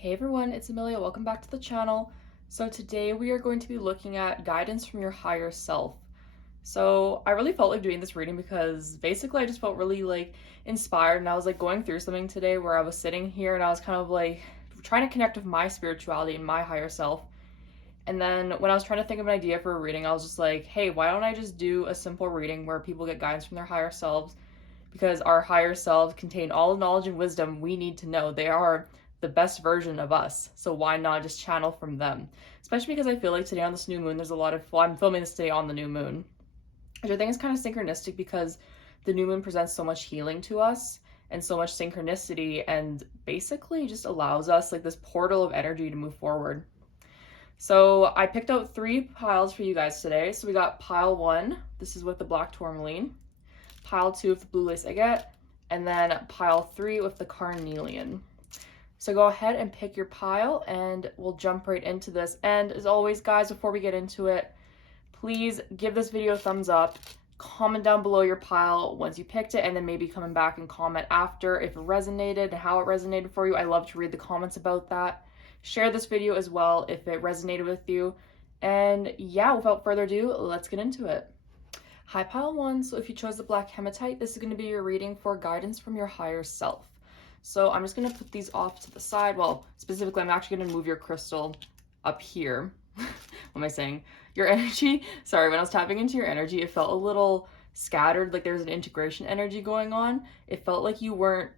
Hey everyone, it's Amelia. Welcome back to the channel. So today we are going to be looking at guidance from your higher self. So I really felt like doing this reading because basically I just felt really inspired, and I was going through something today where I was sitting here and I was kind of trying to connect with my spirituality and my higher self. And then when I was trying to think of an idea for a reading, I was just like, hey, why don't I just do a simple reading where people get guidance from their higher selves, because our higher selves contain all the knowledge and wisdom we need to know. They are the best version of us, so why not just channel from them? Especially because I feel like today on this new moon, there's a lot of, well, I'm filming this today on the new moon, which I think is kind of synchronistic because the new moon presents so much healing to us and so much synchronicity, and basically just allows us like this portal of energy to move forward. So I picked out 3 piles for you guys today. So we got pile 1, this is with the black tourmaline, pile 2 with the blue lace agate, and then pile 3 with the carnelian. So go ahead and pick your pile and we'll jump right into this. And as always, guys, before we get into it, please give this video a thumbs up, comment down below your pile once you picked it, and then maybe coming back and comment after if it resonated and how it resonated for you. I love to read the comments about that. Share this video as well if it resonated with you. And yeah, without further ado, let's get into it. Hi, pile 1. So if you chose the black hematite, this is going to be your reading for guidance from your higher self. So I'm just going to put these off to the side. Well, specifically, I'm actually going to move your crystal up here. What am I saying? Your energy, sorry, when I was tapping into your energy, it felt a little scattered, like there's an integration energy going on. It felt like you weren't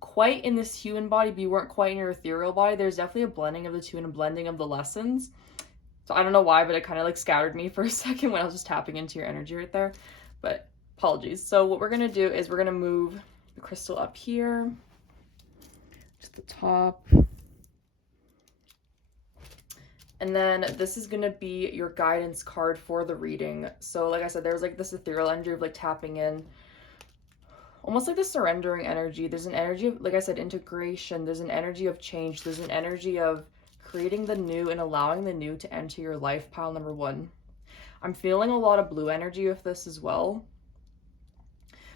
quite in this human body, but you weren't quite in your ethereal body. There's definitely a blending of the two and a blending of the lessons. So I don't know why, but it kind of like scattered me for a second when I was just tapping into your energy right there. But apologies. So what we're going to do is we're going to move the crystal up here, just the top. And then this is going to be your guidance card for the reading. So like I said, there's like this ethereal energy of like tapping in, almost like the surrendering energy. There's an energy of, like I said, integration. There's an energy of change. There's an energy of creating the new and allowing the new to enter your life, pile number 1. I'm feeling a lot of blue energy with this as well.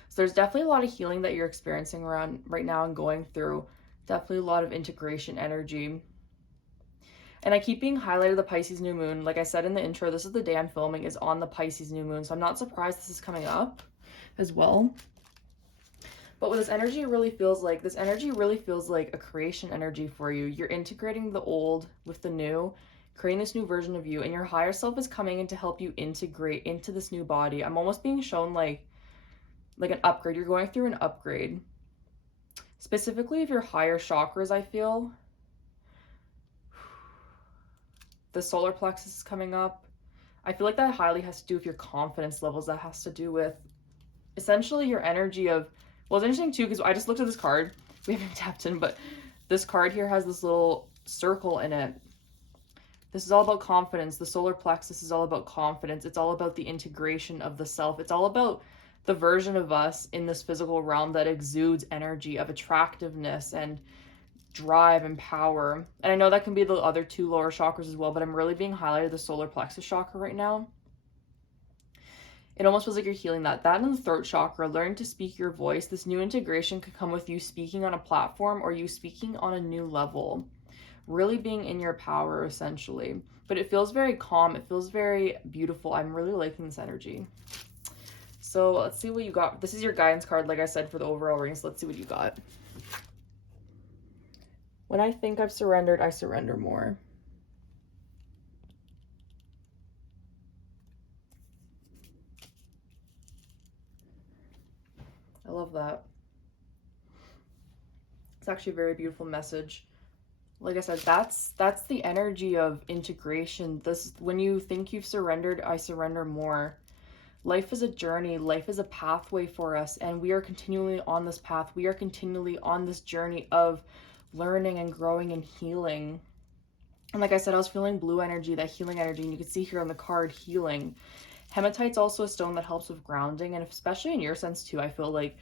So there's definitely a lot of healing that you're experiencing around right now and going through. Definitely a lot of integration energy. And I keep being highlighted the Pisces new moon. Like I said in the intro, this is the day I'm filming, is on the Pisces new moon. So I'm not surprised this is coming up as well. But with this energy, it really feels like, this energy really feels like a creation energy for you. You're integrating the old with the new, creating this new version of you, and your higher self is coming in to help you integrate into this new body. I'm almost being shown like an upgrade. You're going through an upgrade. Specifically of your higher chakras, I feel. The solar plexus is coming up. I feel like that highly has to do with your confidence levels. That has to do with essentially your energy of, well, it's interesting too, because I just looked at this card. We haven't tapped in, but this card here has this little circle in it. This is all about confidence. The solar plexus is all about confidence. It's all about the integration of the self. It's all about the version of us in this physical realm that exudes energy of attractiveness and drive and power. And I know that can be the other 2 lower chakras as well, but I'm really being highlighted the solar plexus chakra right now. It almost feels like you're healing that. That and the throat chakra, learning to speak your voice. This new integration could come with you speaking on a platform or you speaking on a new level. Really being in your power, essentially. But it feels very calm. It feels very beautiful. I'm really liking this energy. So let's see what you got. This is your guidance card, like I said, for the overall reading. So let's see what you got. When I think I've surrendered, I surrender more. I love that. It's actually a very beautiful message. Like I said, that's the energy of integration. This, when you think you've surrendered, I surrender more. Life is a journey. Life is a pathway for us, and we are continually on this path. We are continually on this journey of learning and growing and healing. And like I said, I was feeling blue energy, that healing energy, and you can see here on the card, healing. Hematite's also a stone that helps with grounding, and especially in your sense too, I feel like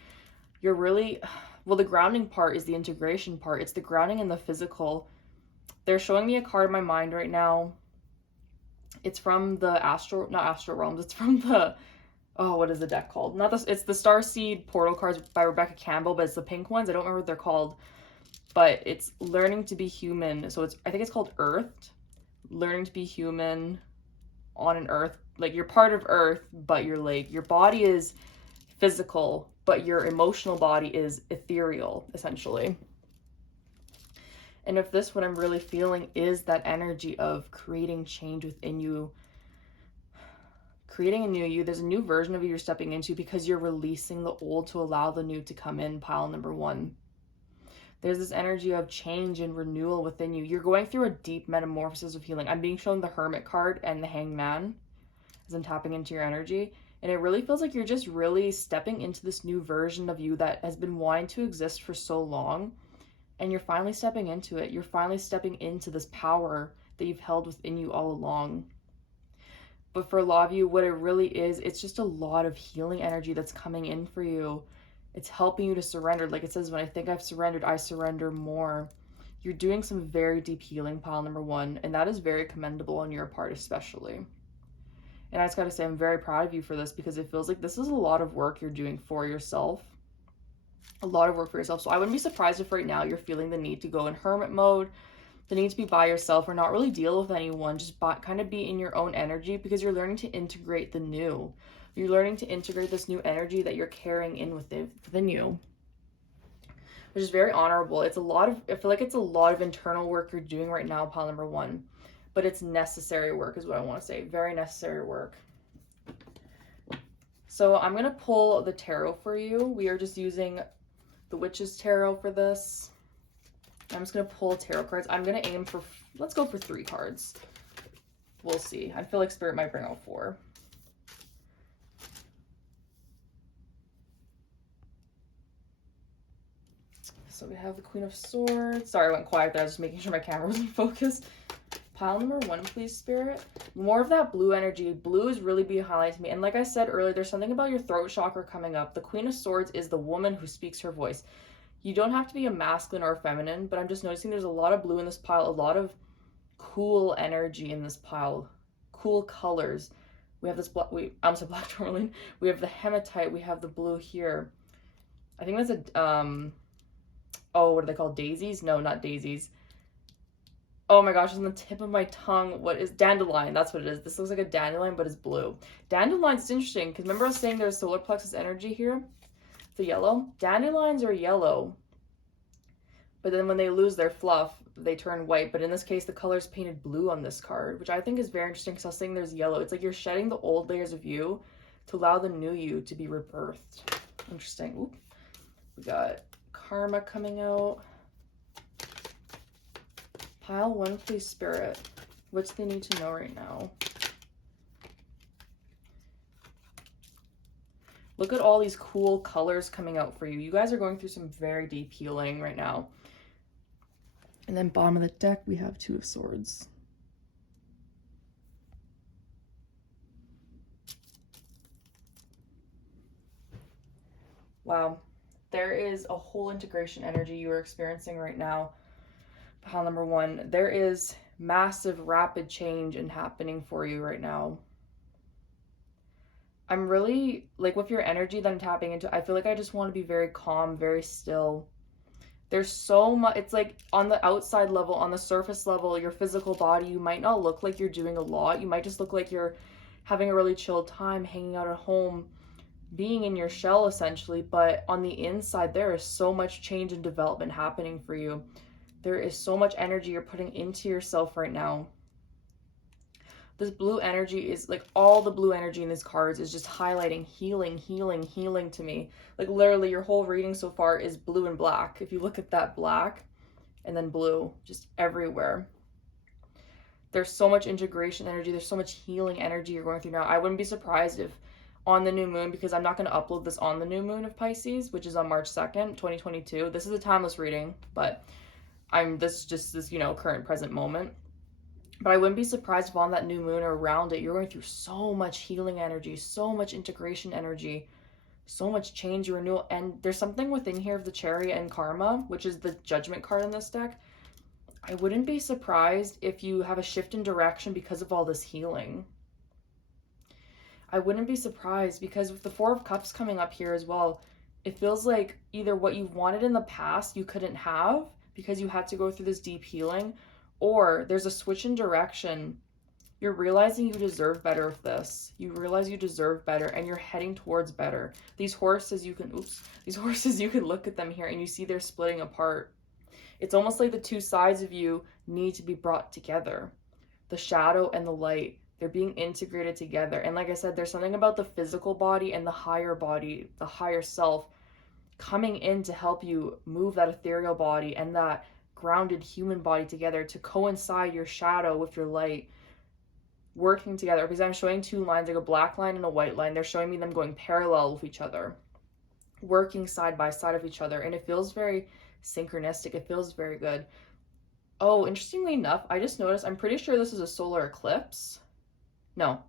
you're really, well, the grounding part is the integration part. It's the grounding in the physical. They're showing me a card in my mind right now. It's from the not astral realms, it's from the, oh, what is the deck called? Not this, it's the Starseed Portal cards by Rebecca Campbell, but it's the pink ones. I don't remember what they're called. but it's learning to be human. So I think it's called Earth, learning to be human on an Earth. Like, you're part of Earth, but you're like, your body is physical, but your emotional body is ethereal, essentially. And if this, what I'm really feeling is that energy of creating change within you, creating a new you. There's a new version of you you're stepping into because you're releasing the old to allow the new to come in, pile number one. There's this energy of change and renewal within you. You're going through a deep metamorphosis of healing. I'm being shown the Hermit card and the Hanged Man as I'm tapping into your energy. And it really feels like you're just really stepping into this new version of you that has been wanting to exist for so long. And you're finally stepping into it. You're finally stepping into this power that you've held within you all along. But for a lot of you, what it really is, it's just a lot of healing energy that's coming in for you. It's helping you to surrender. Like it says, when I think I've surrendered, I surrender more. You're doing some very deep healing, pile number one, and that is very commendable on your part especially. And I just gotta say, I'm very proud of you for this because it feels like this is a lot of work you're doing for yourself. A lot of work for yourself. So I wouldn't be surprised if right now you're feeling the need to go in hermit mode, the need to be by yourself or not really deal with anyone, just kind of be in your own energy because you're learning to integrate the new. You're learning to integrate this new energy that you're carrying in within you, which is very honorable. It's a lot of, I feel like it's a lot of internal work you're doing right now, pile number one, but it's necessary work is what I want to say. Very necessary work. So I'm going to pull the tarot for you. We are just using the Witch's Tarot for this. I'm just going to pull tarot cards. I'm going to aim for, let's go for 3 cards. We'll see. I feel like Spirit might bring out 4. So we have the Queen of Swords. Sorry, I went quiet there. I was just making sure my camera wasn't focused. Pile number 1, please, Spirit. More of that blue energy. Blue is really being highlighted to me. And like I said earlier, there's something about your throat chakra coming up. The Queen of Swords is the woman who speaks her voice. You don't have to be a masculine or a feminine, but I'm just noticing there's a lot of blue in this pile, a lot of cool energy in this pile, cool colors. We have this black, I almost said black tourmaline. We have the hematite, we have the blue here. I think that's a, oh, what are they called? Daisies? No, not daisies. Oh my gosh, it's on the tip of my tongue. What is dandelion? That's what it is. This looks like a dandelion, but it's blue. Dandelions is interesting because remember I was saying there's solar plexus energy here? The yellow. Dandelions are yellow, but then when they lose their fluff, they turn white. But in this case, the color is painted blue on this card, which I think is very interesting because I was saying there's yellow. It's like you're shedding the old layers of you to allow the new you to be rebirthed. Interesting. Oop. We got karma coming out. Pile 1, please, Spirit. What's they need to know right now? Look at all these cool colors coming out for you. You guys are going through some very deep healing right now. And then bottom of the deck, we have 2 of Swords. Wow. There is a whole integration energy you are experiencing right now. Pile number 1. There is massive, rapid change in happening for you right now. I'm really, like with your energy that I'm tapping into, I feel like I just want to be very calm, very still. There's so much, it's like on the outside level, on the surface level, your physical body, you might not look like you're doing a lot. You might just look like you're having a really chilled time, hanging out at home, being in your shell essentially. But on the inside, there is so much change and development happening for you. There is so much energy you're putting into yourself right now. This blue energy is like all the blue energy in these cards is just highlighting healing, healing, healing to me. Like literally your whole reading so far is blue and black. If you look at that black and then blue just everywhere. There's so much integration energy. There's so much healing energy you're going through now. I wouldn't be surprised if on the new moon, because I'm not going to upload this on the new moon of Pisces, which is on March 2nd, 2022. This is a timeless reading, but this current present moment. But I wouldn't be surprised if on that new moon or around it, you're going through so much healing energy, so much integration energy, so much change, renewal. And there's something within here of the Chariot and Karma, which is the Judgment card in this deck. I wouldn't be surprised if you have a shift in direction because of all this healing. I wouldn't be surprised because with the 4 of Cups coming up here as well, it feels like either what you've wanted in the past you couldn't have, because you had to go through this deep healing, or there's a switch in direction. You're realizing you deserve better of this. You realize you deserve better and you're heading towards better. These horses, you can look at them here and you see they're splitting apart. It's almost like the two sides of you need to be brought together. The shadow and the light, they're being integrated together. And like I said, there's something about the physical body and the higher body, the higher self, coming in to help you move that ethereal body and that grounded human body together to coincide your shadow with your light, working together. Because I'm showing two lines, like a black line and a white line. They're showing me them going parallel with each other, working side by side of each other, and it feels very synchronistic. It feels very good. Oh, interestingly enough, I just noticed, I'm pretty sure this is a solar eclipse. No,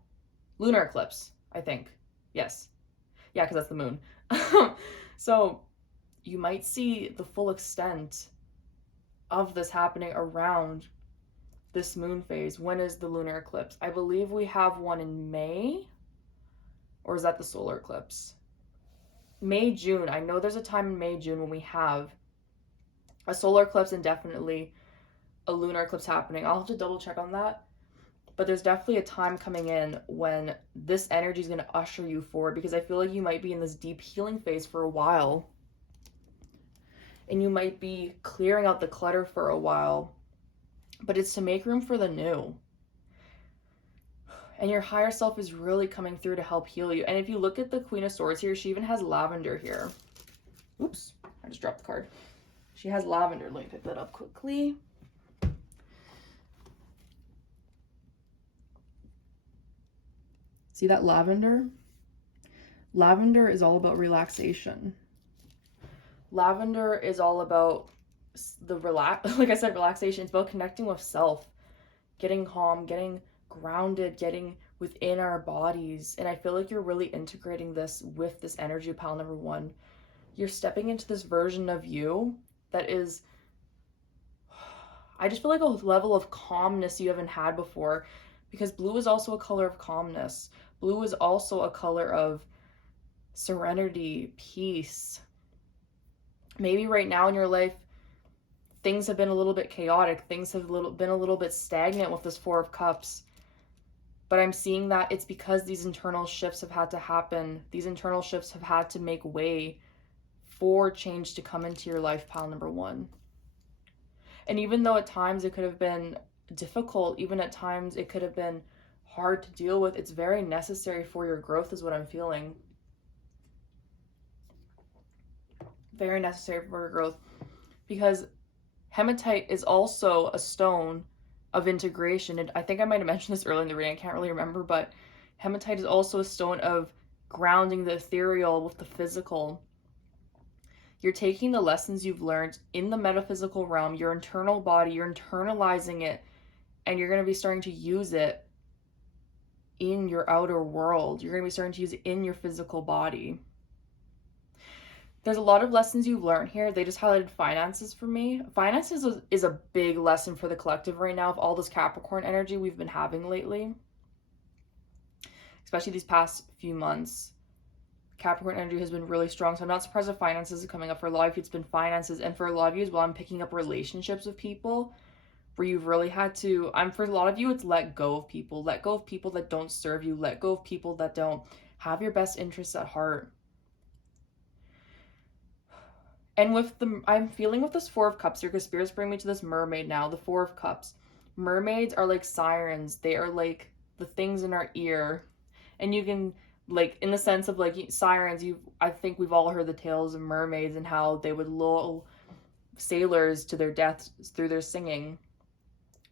lunar eclipse, I think. Yes. Yeah, because that's the moon. So you might see the full extent of this happening around this moon phase. When is the lunar eclipse? I believe we have one in May, or is that the solar eclipse? May, June. I know there's a time in May, June when we have a solar eclipse and definitely a lunar eclipse happening. I'll have to double check on that. But there's definitely a time coming in when this energy is going to usher you forward, because I feel like you might be in this deep healing phase for a while. And you might be clearing out the clutter for a while. But it's to make room for the new. And your higher self is really coming through to help heal you. And if you look at the Queen of Swords here, she even has lavender here. Oops, I just dropped the card. She has lavender. Let me pick that up quickly. See that lavender? Lavender is all about relaxation. Lavender is all about like I said, relaxation. It's about connecting with self, getting calm, getting grounded, getting within our bodies. And I feel like you're really integrating this with this energy of pile number 1. You're stepping into this version of you that is, I just feel like a level of calmness you haven't had before, because blue is also a color of calmness. Blue is also a color of serenity, peace. Maybe right now in your life, things have been a little bit chaotic. Things have been a little bit stagnant with this 4 of Cups. But I'm seeing that it's because these internal shifts have had to happen. These internal shifts have had to make way for change to come into your life, pile number 1. And even though at times it could have been difficult, even at times it could have been hard to deal with, it's very necessary for your growth is what I'm feeling. Very necessary for your growth. Because hematite is also a stone of integration. And I think I might have mentioned this earlier in the reading. I can't really remember, but hematite is also a stone of grounding the ethereal with the physical. You're taking the lessons you've learned in the metaphysical realm, your internal body, you're internalizing it, and you're going to be starting to use it in your outer world. You're going to be starting to use it in your physical body. There's a lot of lessons you've learned here. They just highlighted finances for me. Finances is a big lesson for the collective right now of all this Capricorn energy we've been having lately. Especially these past few months. Capricorn energy has been really strong. So I'm not surprised if finances are coming up. For a lot of you, it's been finances. And for a lot of you as well, I'm picking up relationships with people where you've really had to, for a lot of you, it's let go of people. Let go of people that don't serve you. Let go of people that don't have your best interests at heart. And I'm feeling with this 4 of Cups here, because spirits bring me to this mermaid now, the 4 of Cups. Mermaids are like sirens. They are like the things in our ear. And you can, like, in the sense of like sirens, I think we've all heard the tales of mermaids and how they would lull sailors to their deaths through their singing.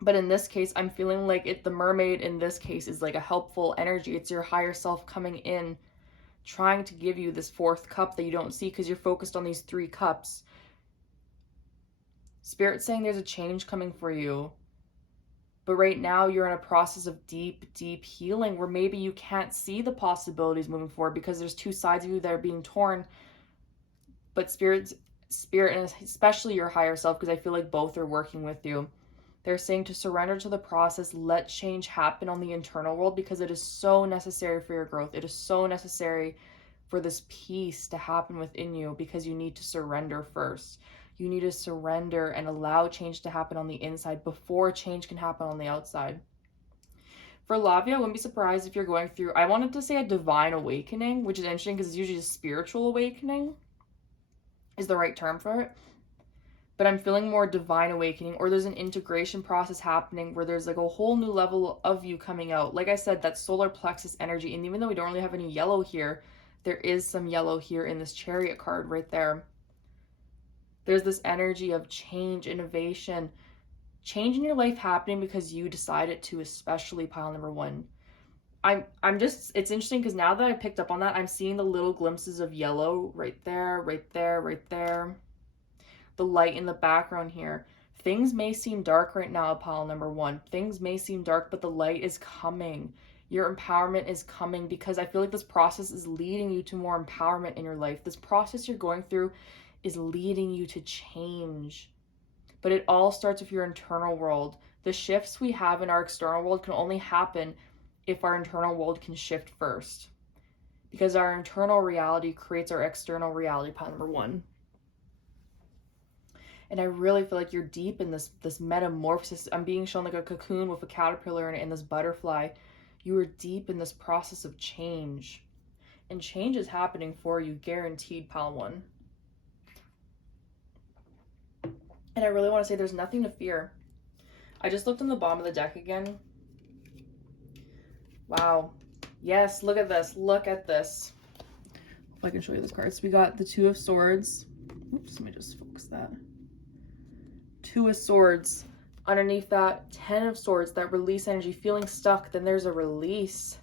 But in this case, I'm feeling like the mermaid in this case is like a helpful energy. It's your higher self coming in, trying to give you this 4th cup that you don't see because you're focused on these 3 cups. Spirit's saying there's a change coming for you. But right now you're in a process of deep, deep healing where maybe you can't see the possibilities moving forward because there's 2 sides of you that are being torn. But Spirit, and especially your higher self, because I feel like both are working with you. They're saying to surrender to the process, let change happen on the internal world, because it is so necessary for your growth. It is so necessary for this peace to happen within you, because you need to surrender first. You need to surrender and allow change to happen on the inside before change can happen on the outside. For Lavia, I wouldn't be surprised if you're going through, I wanted to say a divine awakening, which is interesting because it's usually a spiritual awakening is the right term for it. But I'm feeling more divine awakening, or there's an integration process happening where there's like a whole new level of you coming out. Like I said, that solar plexus energy. And even though we don't really have any yellow here, there is some yellow here in this Chariot card right there. There's this energy of change, innovation, change in your life happening because you decided to, especially pile number 1. I'm just, it's interesting because now that I picked up on that, I'm seeing the little glimpses of yellow right there, right there, right there. The light in the background here. Things may seem dark right now, pile number 1. Things may seem dark, but the light is coming. Your empowerment is coming because I feel like this process is leading you to more empowerment in your life. This process you're going through is leading you to change. But it all starts with your internal world. The shifts we have in our external world can only happen if our internal world can shift first. Because our internal reality creates our external reality, pile number 1. And I really feel like you're deep in this metamorphosis. I'm being shown like a cocoon with a caterpillar in it and this butterfly. You are deep in this process of change. And change is happening for you, guaranteed, pile 1. And I really want to say there's nothing to fear. I just looked on the bottom of the deck again. Wow. Yes, look at this. Look at this. If I can show you this card. So we got the 2 of Swords. Oops, let me just focus that. 2 of Swords. Underneath that, 10 of Swords, that release energy, feeling stuck. Then there's a release.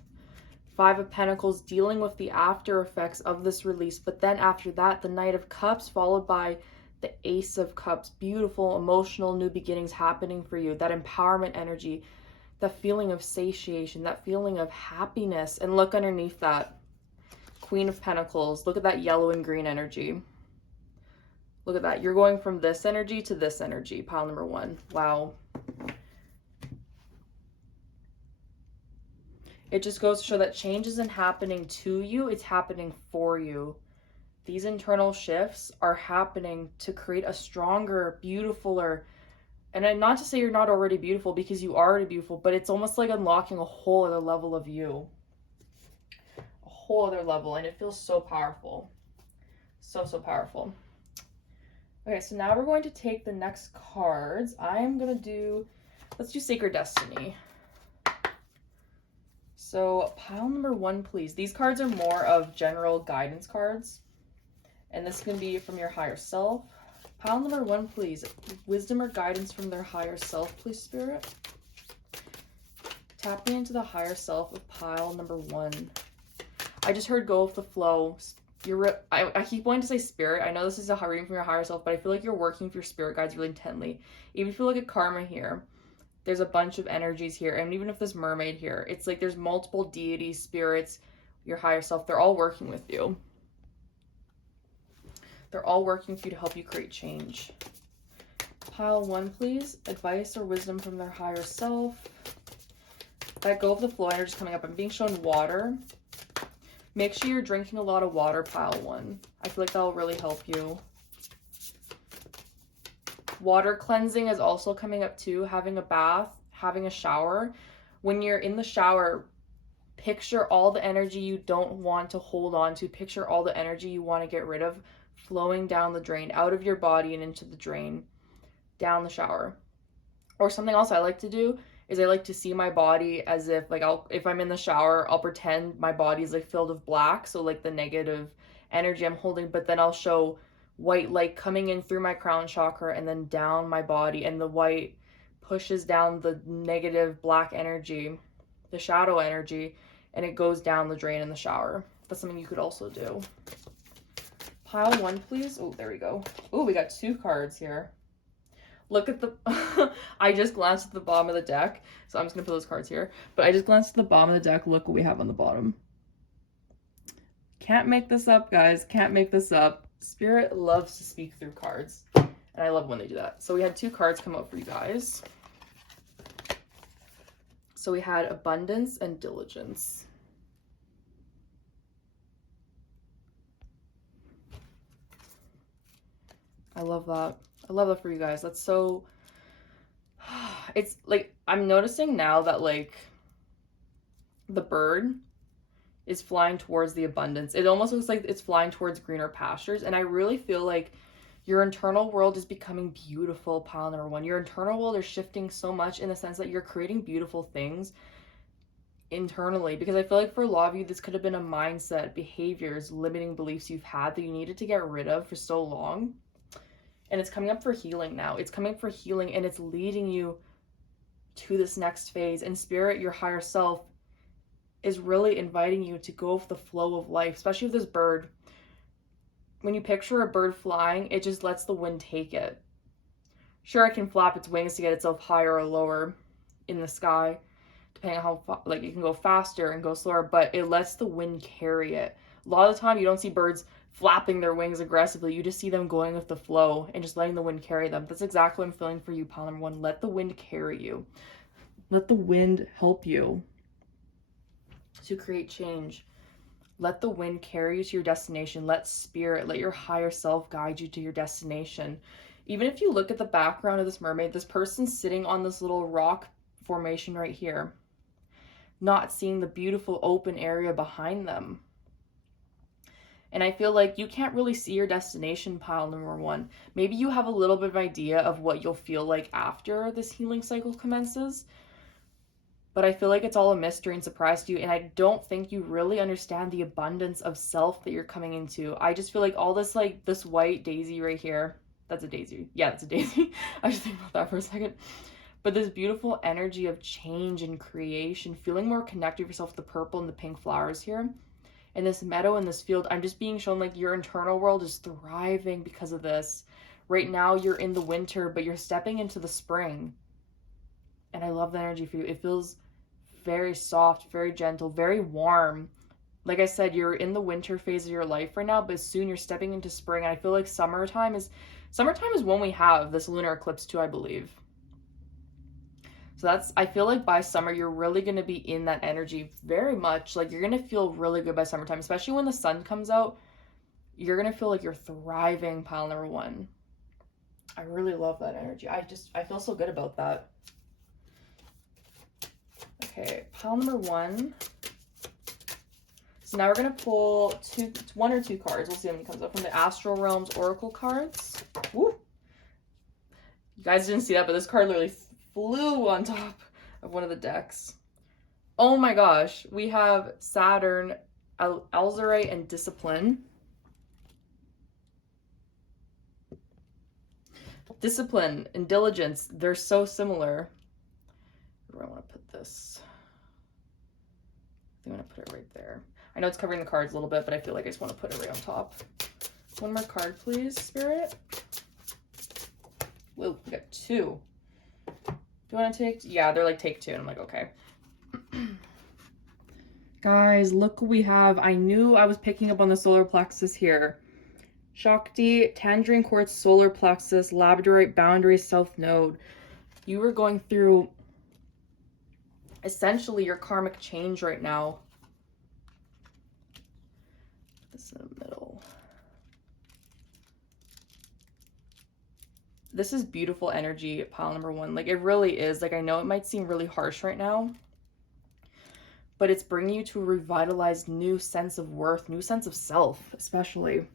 5 of Pentacles, dealing with the after effects of this release. But then after that, the Knight of Cups, followed by the Ace of Cups. Beautiful, emotional, new beginnings happening for you. That empowerment energy, that feeling of satiation, that feeling of happiness. And look underneath that, Queen of Pentacles. Look at that yellow and green energy. Look at that. You're going from this energy to this energy, pile number 1. Wow. It just goes to show that change isn't happening to you, it's happening for you. These internal shifts are happening to create a stronger, beautifuler, and not to say you're not already beautiful, because you are already beautiful, but it's almost like unlocking a whole other level of you. A whole other level, and it feels so powerful. So, so powerful. Okay, so now we're going to take the next cards. I'm going to do, let's do Sacred Destiny. So pile number 1, please. These cards are more of general guidance cards. And this can be from your higher self. Pile number 1, please. Wisdom or guidance from their higher self, please, Spirit. Tapping into the higher self of pile number 1. I just heard go with the flow. I keep wanting to say Spirit. I know this is a reading from your higher self, but I feel like you're working with your spirit guides really intently. Even if you look at karma here, there's a bunch of energies here. And even if there's mermaid here, it's like there's multiple deities, spirits, your higher self. They're all working with you. They're all working with you to help you create change. Pile 1, please. Advice or wisdom from their higher self. That go of the flow energy is coming up. I'm being shown water. Make sure you're drinking a lot of water, pile 1. I feel like that'll really help you. Water cleansing is also coming up too. Having a bath, having a shower. When you're in the shower, picture all the energy you don't want to hold on to. Picture all the energy you want to get rid of flowing down the drain, out of your body and into the drain, down the shower. Or something else I like to do is I like to see my body as if, like, if I'm in the shower, I'll pretend my body's like filled with black, so like the negative energy I'm holding, but then I'll show white light coming in through my crown chakra and then down my body, and the white pushes down the negative black energy, the shadow energy, and it goes down the drain in the shower. That's something you could also do. Pile 1, please. Oh, there we go. Oh, we got 2 cards here. Look at the, I just glanced at the bottom of the deck, so I'm just going to put those cards here. But I just glanced at the bottom of the deck. Look what we have on the bottom. Can't make this up, guys. Can't make this up. Spirit loves to speak through cards, and I love when they do that. So we had 2 cards come out for you guys. So we had abundance and diligence. I love that. I love that for you guys. That's so, it's like, I'm noticing now that like the bird is flying towards the abundance. It almost looks like it's flying towards greener pastures. And I really feel like your internal world is becoming beautiful, pile number one. Your internal world is shifting so much in the sense that you're creating beautiful things internally. Because I feel like for a lot of you, this could have been a mindset, behaviors, limiting beliefs you've had that you needed to get rid of for so long. And it's coming up for healing now. It's coming for healing, and it's leading you to this next phase. And spirit, your higher self, is really inviting you to go with the flow of life, especially with this bird. When you picture a bird flying, it just lets the wind take it. Sure, it can flap its wings to get itself higher or lower in the sky, depending on how, like, it can go faster and go slower, but it lets the wind carry it. A lot of the time, you don't see birds flapping their wings aggressively. You just see them going with the flow and just letting the wind carry them. That's exactly what I'm feeling for you, pile number one. Let the wind carry you. Let the wind help you to create change. Let the wind carry you to your destination. Let spirit, let your higher self guide you to your destination. Even if you look at the background of this mermaid, this person's sitting on this little rock formation right here, not seeing the beautiful open area behind them. And I feel like you can't really see your destination, pile number one. Maybe you have a little bit of idea of what you'll feel like after this healing cycle commences, but I feel like it's all a mystery and surprise to you, and I don't think you really understand the abundance of self that you're coming into. I just feel like all this, like, this white daisy right here, that's a daisy. Yeah, that's a daisy. I should think about that for a second. But this beautiful energy of change and creation, feeling more connected with yourself, the purple and the pink flowers here, and this meadow and this field, I'm just being shown like your internal world is thriving because of this. Right now, you're in the winter, but you're stepping into the spring. And I love the energy for you. It feels very soft, very gentle, very warm. Like I said, you're in the winter phase of your life right now, but soon you're stepping into spring. And I feel like summertime is when we have this lunar eclipse too, I believe. So I feel like by summer, you're really going to be in that energy very much. Like, you're going to feel really good by summertime, especially when the sun comes out. You're going to feel like you're thriving, pile number one. I really love that energy. I feel so good about that. Okay, pile number one. So now we're going to pull one or two cards. We'll see how many comes up from the Astral Realms Oracle cards. Woo! You guys didn't see that, but this card literally flew on top of one of the decks. Oh my gosh. We have Saturn, Alzerite, and Discipline. Discipline and diligence, they're so similar. Where do I want to put this? I think I'm going to put it right there. I know it's covering the cards a little bit, but I feel like I just want to put it right on top. One more card, please, Spirit. Whoa, we got two. Do you want to take? Yeah, they're like, take two. And I'm like, okay. Guys, look what we have. I knew I was picking up on the solar plexus here. Shakti, Tangerine Quartz, Solar Plexus, Labradorite, Boundary, South Node. You are going through essentially your karmic change right now. Put this in the middle. This is beautiful energy, pile number one. Like, it really is. Like, I know it might seem really harsh right now, but it's bringing you to a revitalized new sense of worth, new sense of self, especially.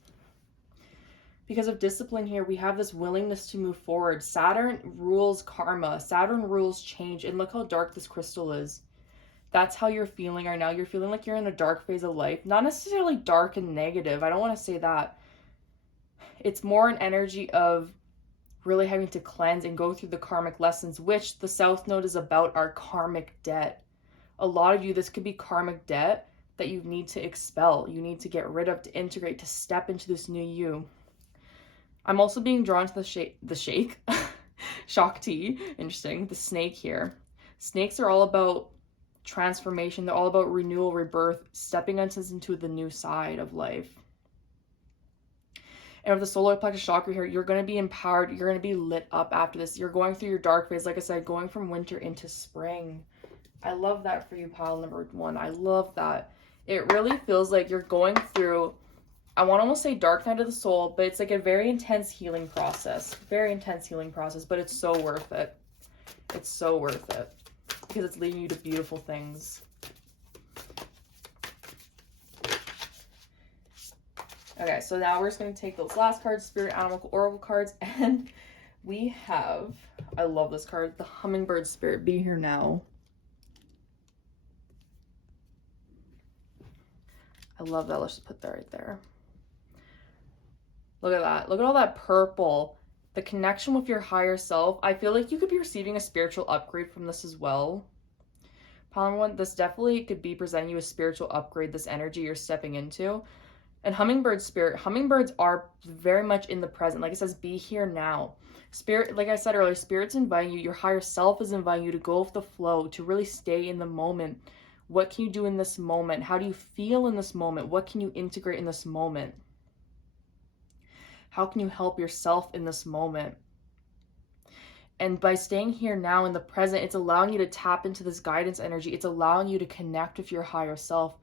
Because of discipline here, we have this willingness to move forward. Saturn rules karma. Saturn rules change. And look how dark this crystal is. That's how you're feeling right now. You're feeling like you're in a dark phase of life. Not necessarily dark and negative. I don't want to say that. It's more an energy of really having to cleanse and go through the karmic lessons, which the South Node is about, our karmic debt. A lot of you, this could be karmic debt that you need to expel. You need to get rid of, to integrate, to step into this new you. I'm also being drawn to the shake, Shakti, interesting, the snake here. Snakes are all about transformation. They're all about renewal, rebirth, stepping into the new side of life. And with the solar plexus chakra here, you're going to be empowered. You're going to be lit up after this. You're going through your dark phase, like I said, going from winter into spring. I love that for you, pile number one. I love that. It really feels like you're going through I want to almost say dark night of the soul, but it's like a very intense healing process. Very intense healing process, but it's so worth it. It's so worth it because it's leading you to beautiful things. Okay, so now we're just going to take those last cards, Spirit Animal Oracle cards, and we have, I love this card, the Hummingbird Spirit, be here now. I love that. Let's just put that right there. Look at that. Look at all that purple. The connection with your higher self. I feel like you could be receiving a spiritual upgrade from this as well. Pile number one, this definitely could be presenting you a spiritual upgrade, this energy you're stepping into. And hummingbird spirit, hummingbirds are very much in the present. Like it says, be here now. Spirit, like I said earlier, spirit's inviting you, your higher self is inviting you to go with the flow, to really stay in the moment. What can you do in this moment? How do you feel in this moment? What can you integrate in this moment? How can you help yourself in this moment? And by staying here now in the present, it's allowing you to tap into this guidance energy. It's allowing you to connect with your higher self,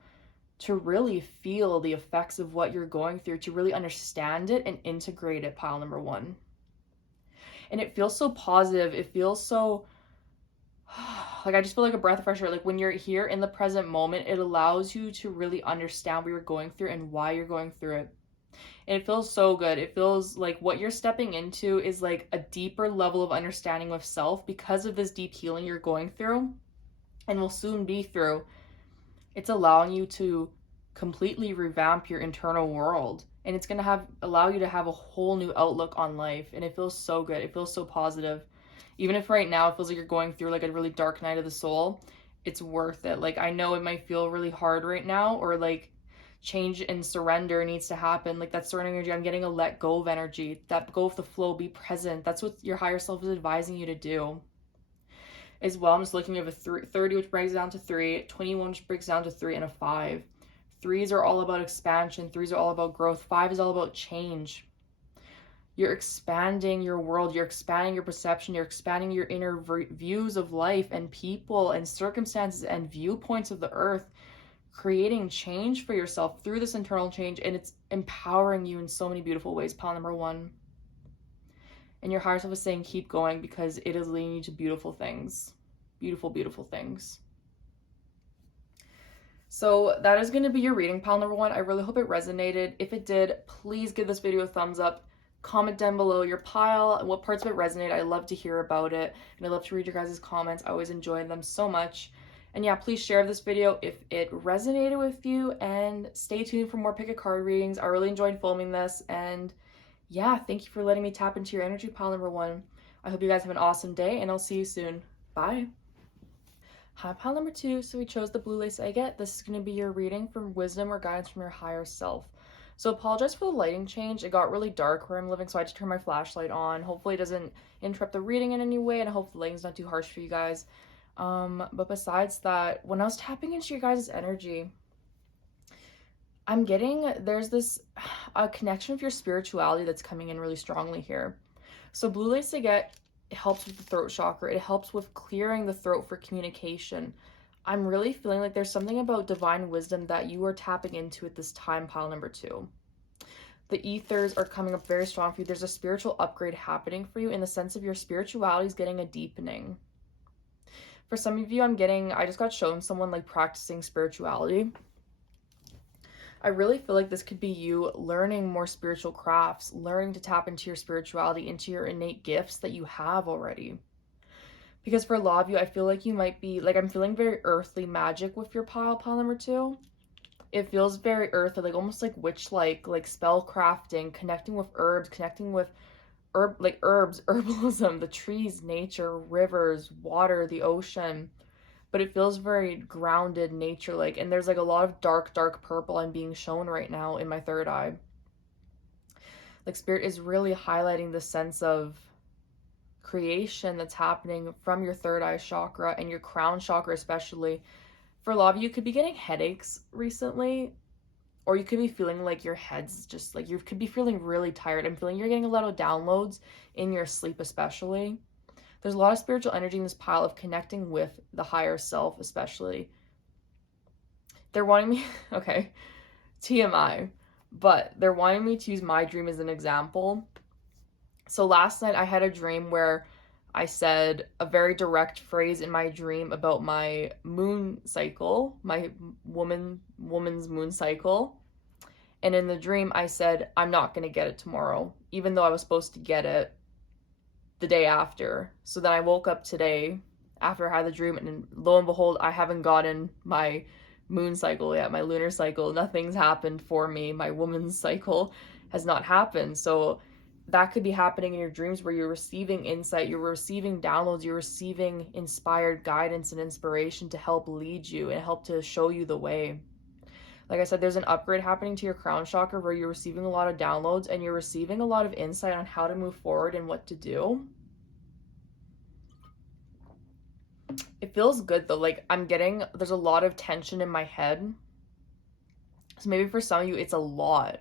to really feel the effects of what you're going through, to really understand it and integrate it, pile number one. And it feels so positive. It feels so, like, I just feel like a breath of fresh air. Like when you're here in the present moment, it allows you to really understand what you're going through and why you're going through it. And it feels so good. It feels like what you're stepping into is like a deeper level of understanding with self because of this deep healing you're going through and will soon be through. It's allowing you to completely revamp your internal world, and it's going to allow you to have a whole new outlook on life. And it feels so good. It feels so positive. Even if right now it feels like you're going through like a really dark night of the soul, it's worth it. Like I know it might feel really hard right now, or like change and surrender needs to happen. Like that surrender energy, I'm getting a let go of energy, that go with the flow, be present. That's what your higher self is advising you to do. As well, I'm just looking at a 30, which breaks down to 3, 21, which breaks down to 3, and a 5. 3s are all about expansion. 3s are all about growth. 5 is all about change. You're expanding your world. You're expanding your perception. You're expanding your inner views of life and people and circumstances and viewpoints of the earth, creating change for yourself through this internal change. And it's empowering you in so many beautiful ways. Pile number one. And your higher self is saying, keep going, because it is leading you to beautiful things. Beautiful, beautiful things. So that is going to be your reading, pile number one. I really hope it resonated. If it did, please give this video a thumbs up. Comment down below your pile and what parts of it resonate. I love to hear about it. And I love to read your guys' comments. I always enjoy them so much. And yeah, please share this video if it resonated with you. And stay tuned for more pick a card readings. I really enjoyed filming this. And yeah, thank you for letting me tap into your energy, pile number one. I hope you guys have an awesome day, and I'll see you soon. Bye. Hi, pile number two. So we chose the blue lace agate. This is going to be your reading from wisdom or guidance from your higher self. So apologize for the lighting change. It got really dark where I'm living, so I had to turn my flashlight on. Hopefully it doesn't interrupt the reading in any way, and I hope the lighting's not too harsh for you guys. But besides that, when I was tapping into your guys' energy, I'm getting, there's a connection with your spirituality that's coming in really strongly here. So blue lace agate, it helps with the throat chakra. It helps with clearing the throat for communication. I'm really feeling like there's something about divine wisdom that you are tapping into at this time, pile number two. The ethers are coming up very strong for you. There's a spiritual upgrade happening for you in the sense of your spirituality is getting a deepening. For some of you, I just got shown someone like practicing spirituality. I really feel like this could be you learning more spiritual crafts, learning to tap into your spirituality, into your innate gifts that you have already. Because for a lot of you, I feel like you might be, like I'm feeling very earthly magic with your pile number two. It feels very earthly, like almost like witch-like, like spell crafting, connecting with herbs, connecting with herbs, herbalism, the trees, nature, rivers, water, the ocean. But it feels very grounded, nature-like, and there's like a lot of dark purple I'm being shown right now in my third eye. Like spirit is really highlighting the sense of creation that's happening from your third eye chakra and your crown chakra especially. For a lot of you, could be getting headaches recently, or you could be feeling like your head's just like, you could be feeling really tired. I'm feeling you're getting a lot of downloads in your sleep especially. There's a lot of spiritual energy in this pile of connecting with the higher self, especially. They're wanting me, okay, TMI. But they're wanting me to use my dream as an example. So last night I had a dream where I said a very direct phrase in my dream about my moon cycle, my woman's moon cycle. And in the dream I said, I'm not going to get it tomorrow, even though I was supposed to get it the day after. So then I woke up today after I had the dream, and lo and behold, I haven't gotten my moon cycle yet, my lunar cycle. Nothing's happened for me. My woman's cycle has not happened. So that could be happening in your dreams where you're receiving insight, you're receiving downloads, you're receiving inspired guidance and inspiration to help lead you and help to show you the way. Like I said, there's an upgrade happening to your crown chakra where you're receiving a lot of downloads and you're receiving a lot of insight on how to move forward and what to do. It feels good though. Like there's a lot of tension in my head. So maybe for some of you, it's a lot.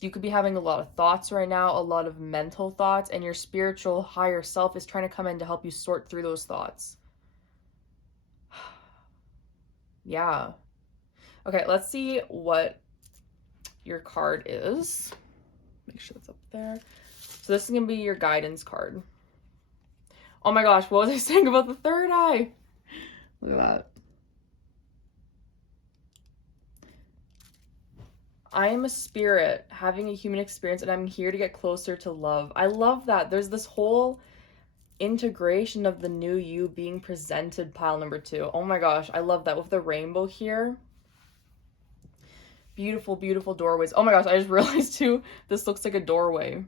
You could be having a lot of thoughts right now, a lot of mental thoughts, and your spiritual higher self is trying to come in to help you sort through those thoughts. Yeah. Okay, let's see what your card is. Make sure it's up there. So this is going to be your guidance card. Oh my gosh, what was I saying about the third eye? Look at that. I am a spirit having a human experience, and I'm here to get closer to love. I love that. There's this whole integration of the new you being presented, pile number 2. Oh my gosh, I love that with the rainbow here. Beautiful, beautiful doorways. Oh my gosh, I just realized too, this looks like a doorway.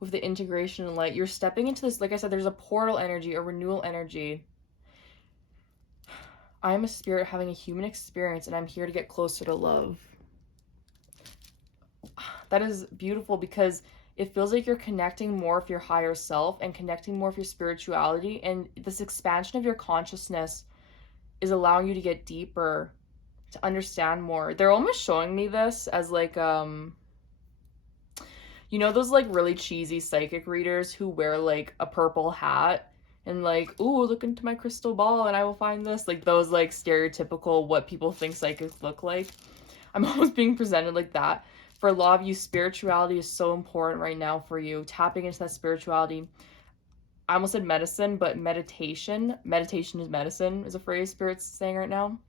With the integration and light, you're stepping into this, like I said, there's a portal energy, a renewal energy. I am a spirit having a human experience, and I'm here to get closer to love. That is beautiful because it feels like you're connecting more with your higher self and connecting more with your spirituality, and this expansion of your consciousness is allowing you to get deeper, to understand more. They're almost showing me this as like you know those like really cheesy psychic readers who wear like a purple hat and like, ooh, look into my crystal ball and I will find this, like those like stereotypical what people think psychics look like. I'm almost being presented like that. For a lot of you, spirituality is so important right now for you. Tapping into that spirituality. I almost said medicine, but meditation. Meditation is medicine is a phrase Spirit's saying right now.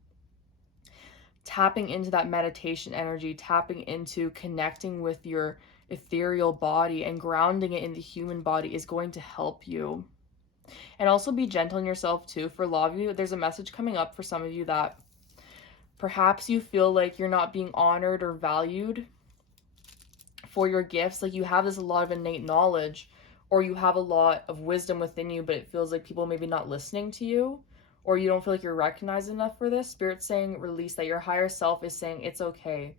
Tapping into that meditation energy, tapping into connecting with your ethereal body and grounding it in the human body is going to help you. And also be gentle on yourself too. For a lot of you, there's a message coming up for some of you that perhaps you feel like you're not being honored or valued for your gifts. Like you have this a lot of innate knowledge, or you have a lot of wisdom within you, but it feels like people maybe not listening to you, or you don't feel like you're recognized enough for this. Spirit's saying release that. Your higher self is saying it's okay.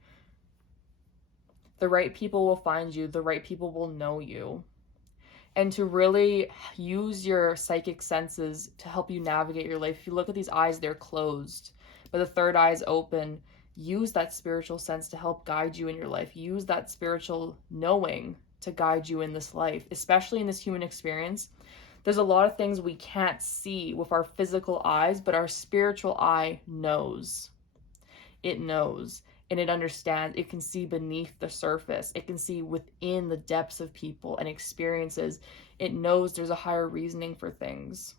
The right people will find you. The right people will know you. And to really use your psychic senses to help you navigate your life. If you look at these eyes, they're closed, but the third eye is open. Use that spiritual sense to help guide you in your life. Use that spiritual knowing to guide you in this life, especially in this human experience. There's a lot of things we can't see with our physical eyes, but our spiritual eye knows. It knows and it understands. It can see beneath the surface. It can see within the depths of people and experiences. It knows there's a higher reasoning for things.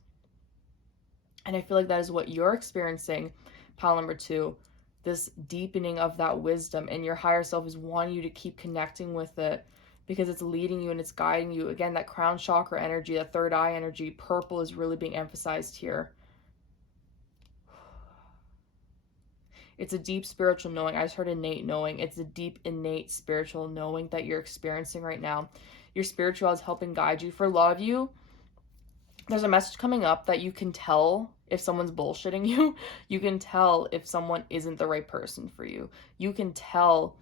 And I feel like that is what you're experiencing, pile number 2. This deepening of that wisdom, and your higher self is wanting you to keep connecting with it because it's leading you and it's guiding you. Again, that crown chakra energy, that third eye energy, purple is really being emphasized here. It's a deep spiritual knowing. I just heard innate knowing. It's a deep innate spiritual knowing that you're experiencing right now. Your spirituality is helping guide you. For a lot of you, there's a message coming up that you can tell if someone's bullshitting you. You can tell if someone isn't the right person for you. You can tell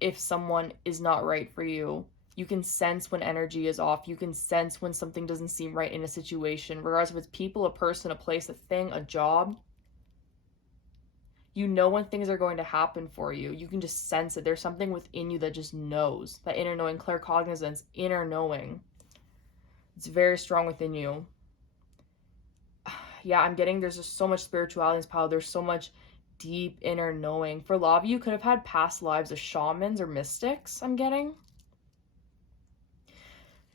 if someone is not right for you. You can sense when energy is off. You can sense when something doesn't seem right in a situation, regardless if it's people, a person, a place, a thing, a job. You know when things are going to happen for you. You can just sense it. There's something within you that just knows. That inner knowing, claircognizance, inner knowing. It's very strong within you. Yeah, I'm getting, there's just so much spirituality in this pile. There's so much deep inner knowing. For a lot of you, could have had past lives as shamans or mystics, I'm getting.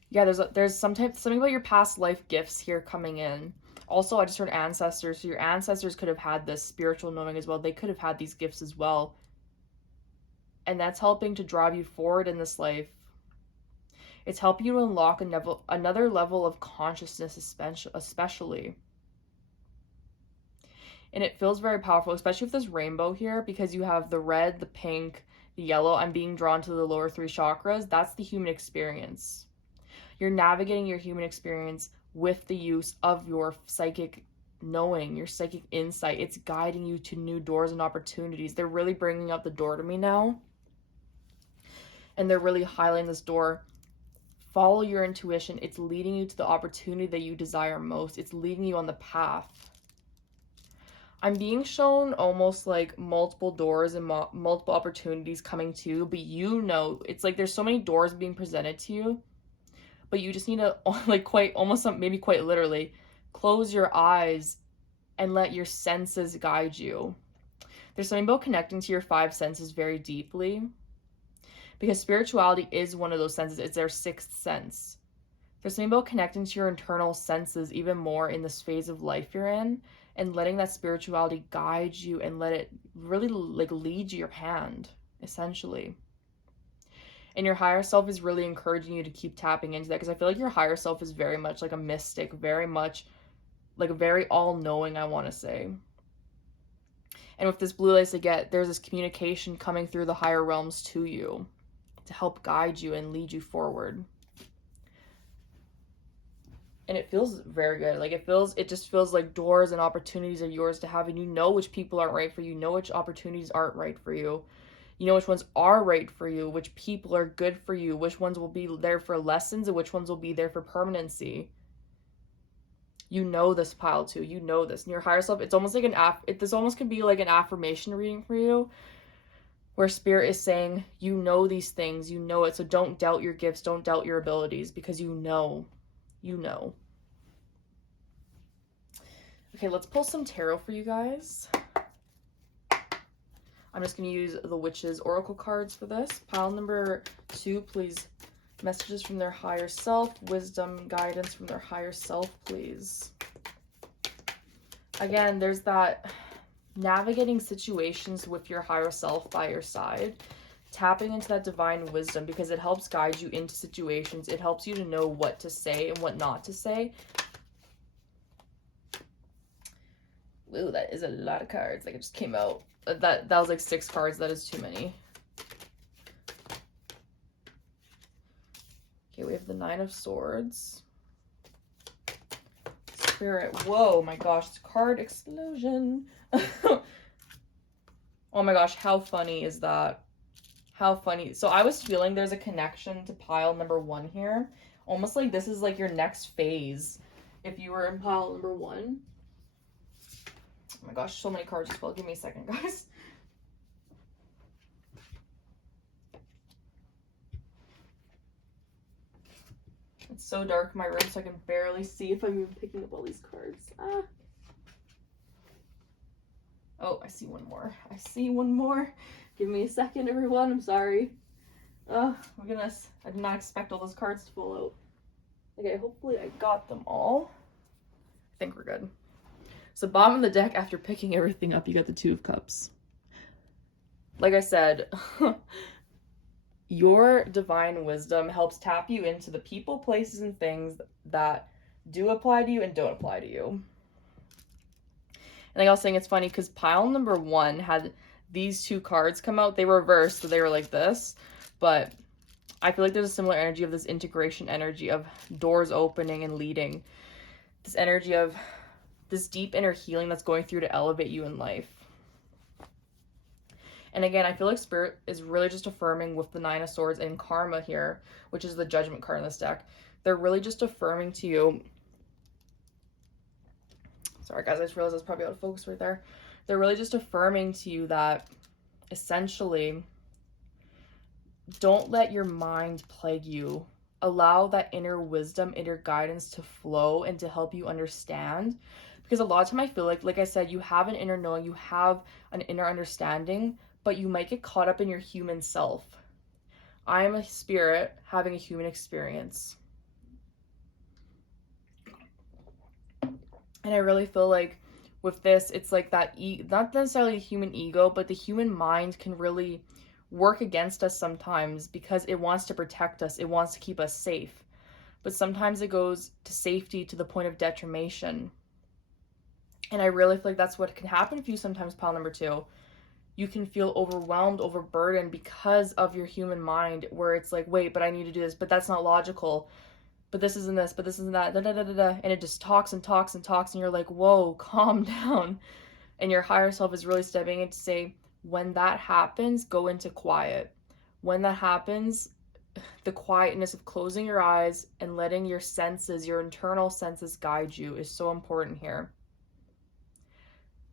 Yeah, there's something about your past life gifts here coming in. Also, I just heard ancestors. So your ancestors could have had this spiritual knowing as well. They could have had these gifts as well. And that's helping to drive you forward in this life. It's helping you to unlock another level of consciousness, especially. And it feels very powerful, especially with this rainbow here, because you have the red, the pink, the yellow. I'm being drawn to the lower 3 chakras. That's the human experience. You're navigating your human experience with the use of your psychic knowing, your psychic insight. It's guiding you to new doors and opportunities. They're really bringing up the door to me now. And they're really highlighting this door. Follow your intuition. It's leading you to the opportunity that you desire most. It's leading you on the path. I'm being shown almost like multiple doors and multiple opportunities coming to you, but you know, it's like there's so many doors being presented to you, but you just need to, like, maybe quite literally, close your eyes and let your senses guide you. There's something about connecting to your 5 senses very deeply, because spirituality is one of those senses. It's their 6th sense. There's something about connecting to your internal senses even more in this phase of life you're in, and letting that spirituality guide you and let it really like lead your hand, essentially. And your higher self is really encouraging you to keep tapping into that, because I feel like your higher self is very much like a mystic, very much like a very all-knowing, I want to say. And with this blue lace again, there's this communication coming through the higher realms to you to help guide you and lead you forward. And it feels very good. Like it just feels like doors and opportunities are yours to have, and you know which people aren't right for you, know which opportunities aren't right for you. You know which ones are right for you, which people are good for you, which ones will be there for lessons, and which ones will be there for permanency. You know this, pile 2. You know this. And your higher self, it's almost like this almost could be like an affirmation reading for you, where spirit is saying, you know these things, you know it, so don't doubt your gifts, don't doubt your abilities, because you know. You know. Okay, let's pull some tarot for you guys. I'm just going to use the Witch's Oracle cards for this. Pile number 2, please. Messages from their higher self. Wisdom, guidance from their higher self, please. Again, there's that navigating situations with your higher self by your side. Tapping into that divine wisdom, because it helps guide you into situations. It helps you to know what to say and what not to say. Ooh, that is a lot of cards. Like, it just came out. That was like 6 cards. That is too many. Okay, we have the 9 of Swords. Spirit. Whoa, my gosh. Card explosion. Oh my gosh, how funny is that? How funny. So I was feeling there's a connection to pile number 1 here. Almost like this is like your next phase if you were in pile number 1. Oh my gosh, so many cards as well. Give me a second, guys. It's so dark in my room, so I can barely see if I'm even picking up all these cards. Ah. Oh, I see one more. I see one more. Give me a second, everyone. I'm sorry. Oh, my goodness. I did not expect all those cards to fall out. Okay, hopefully I got them all. I think we're good. So bottom of the deck, after picking everything up, you got the 2 of Cups. Like I said, your divine wisdom helps tap you into the people, places, and things that do apply to you and don't apply to you. And like I was saying, it's funny because pile number 1 had these 2 cards come out. They were reversed, so they were like this. But I feel like there's a similar energy of this integration energy of doors opening and leading. This energy of this deep inner healing that's going through to elevate you in life. And again, I feel like Spirit is really just affirming with the 9 of Swords and Karma here, which is the Judgment card in this deck. They're really just affirming to you. Sorry guys, I just realized I was probably out of focus right there. They're really just affirming to you that essentially don't let your mind plague you allow that inner wisdom, inner guidance to flow and to help you understand. Because a lot of time I feel like I said, you have an inner knowing, you have an inner understanding, but you might get caught up in your human self. I am a spirit having a human experience. And I really feel like with this, it's like that, not necessarily a human ego, but the human mind can really work against us sometimes because it wants to protect us. It wants to keep us safe. But sometimes it goes to safety to the point of detriment. And I really feel like that's what can happen for you sometimes, pile number 2. You can feel overwhelmed, overburdened because of your human mind, where it's like, wait, but I need to do this, but that's not logical. But this isn't this, but this isn't that, da da da da da. And it just talks and talks and talks, and you're like, whoa, calm down. And your higher self is really stepping in to say, when that happens, go into quiet. When that happens, the quietness of closing your eyes and letting your senses, your internal senses guide you is so important here.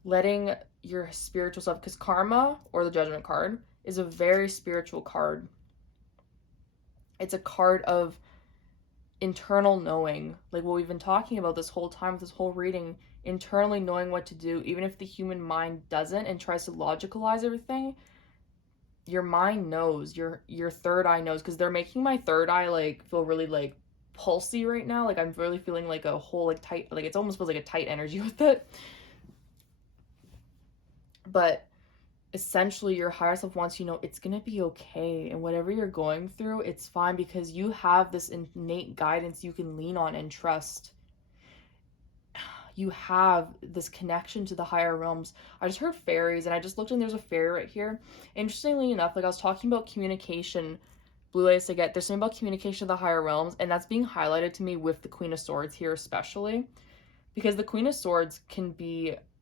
Letting your spiritual self, because karma, or the judgment card, is a very spiritual card. It's a card of internal knowing, like what we've been talking about this whole time with this whole reading, internally knowing what to do, even if the human mind doesn't and tries to logicalize everything. Your mind knows, your third eye knows, because they're making my third eye like feel really like pulsy right now. Like I'm really feeling like a whole like tight, like it almost feels like a tight energy with it. But essentially your higher self wants you to know it's gonna be okay, and whatever you're going through, it's fine, because you have this innate guidance you can lean on and trust. You have this connection to the higher realms. I just heard fairies, and I just looked, and there's a fairy right here. Interestingly enough, like I was talking about communication, Blue Lights I get, there's something about communication of the higher realms, and that's being highlighted to me with the Queen of Swords here especially, because the Queen of Swords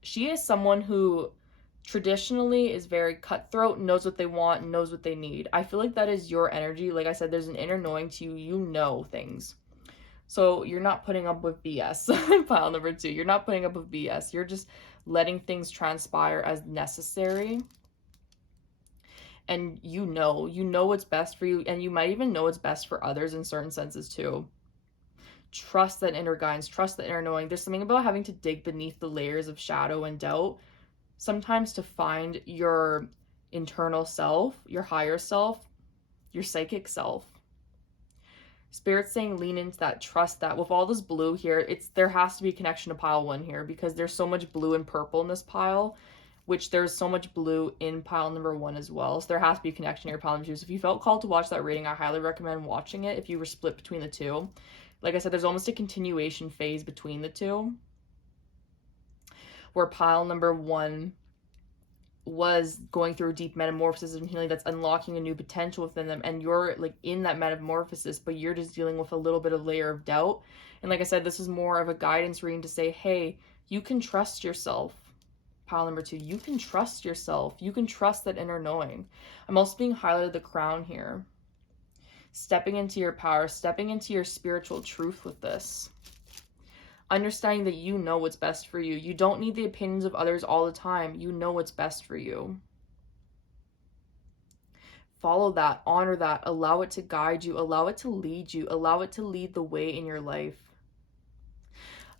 she is someone who traditionally is very cutthroat, knows what they want, knows what they need. I feel like that is your energy. Like I said, there's an inner knowing to you, you know things. So you're not putting up with BS. Pile number 2, you're not putting up with BS. You're just letting things transpire as necessary. And you know what's best for you, and you might even know what's best for others in certain senses too. Trust that inner guidance, trust the inner knowing. There's something about having to dig beneath the layers of shadow and doubt sometimes to find your internal self, your higher self, your psychic self. Spirit's saying lean into that, trust that. With all this blue here, there has to be a connection to pile 1 here, because there's so much blue and purple in this pile, which there's so much blue in pile number 1 as well. So there has to be a connection here, pile number 2. So if you felt called to watch that reading, I highly recommend watching it if you were split between the two. Like I said, there's almost a continuation phase between the two, where pile number 1 was going through deep metamorphosis and healing that's unlocking a new potential within them, and you're like in that metamorphosis, but you're just dealing with a little bit of layer of doubt. And like I said, this is more of a guidance reading to say, hey, you can trust yourself. Pile number 2, you can trust yourself. You can trust that inner knowing. I'm also being highlighted the crown here. Stepping into your power, stepping into your spiritual truth with this. Understanding that you know what's best for you. You don't need the opinions of others all the time. You know what's best for you. Follow that, honor that, allow it to guide you, allow it to lead you, allow it to lead the way in your life.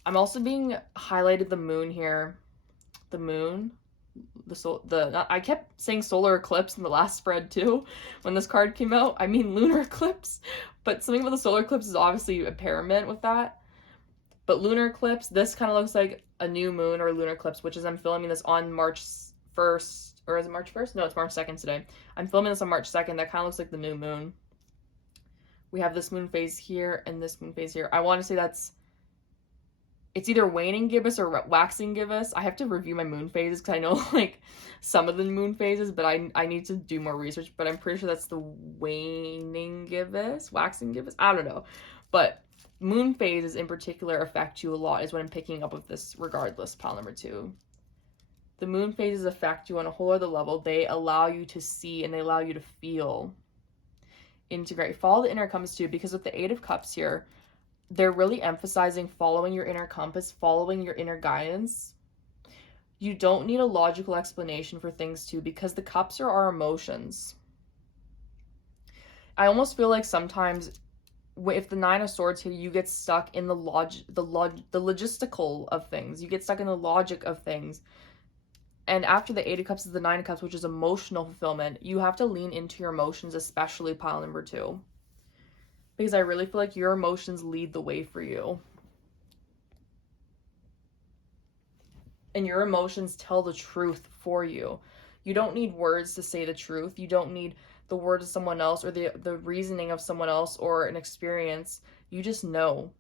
I'm also being highlighted the moon here. The moon, I kept saying solar eclipse in the last spread too, when this card came out. I mean lunar eclipse, but something about the solar eclipse is obviously a paramount with that. But lunar eclipse, this kind of looks like a new moon or lunar eclipse, which is, I'm filming this on March 1st, or is it March 1st? No, it's March 2nd today. I'm filming this on March 2nd. That kind of looks like the new moon. We have this moon phase here and this moon phase here. I want to say it's either waning gibbous or waxing gibbous. I have to review my moon phases because I know like some of the moon phases, but I need to do more research. But I'm pretty sure that's the waning gibbous, waxing gibbous. I don't know, but moon phases in particular affect you a lot is what I'm picking up with this regardless, pile number 2. The moon phases affect you on a whole other level. They allow you to see and they allow you to feel. Integrate. Follow the inner compass too, because with the 8 of Cups here, they're really emphasizing following your inner compass, following your inner guidance. You don't need a logical explanation for things too, because the cups are our emotions. I almost feel like sometimes if the Nine of Swords here, you get stuck in the logistical of things. You get stuck in the logic of things. And after the Eight of Cups is the Nine of Cups, which is emotional fulfillment. You have to lean into your emotions, especially pile number 2. Because I really feel like your emotions lead the way for you. And your emotions tell the truth for you. You don't need words to say the truth. You don't need the words of someone else or the reasoning of someone else or an experience. You just know.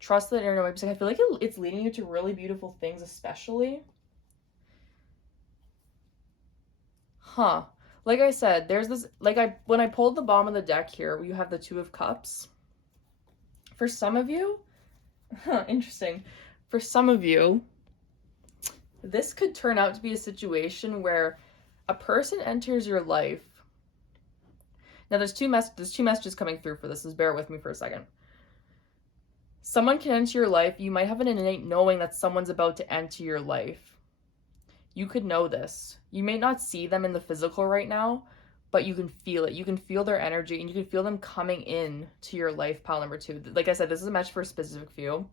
Trust that inner knowing. I feel like it's leading you to really beautiful things, especially. Like I said, there's this, when I pulled the bottom of the deck here, you have the Two of Cups. For some of you, interesting. For some of you, this could turn out to be a situation where a person enters your life. Now, there's two messages coming through for this. Just bear with me for a second. Someone can enter your life. You might have an innate knowing that someone's about to enter your life. You could know this. You may not see them in the physical right now, but you can feel it. You can feel their energy, and you can feel them coming in to your life, pile number 2. Like I said, this is a match for a specific few.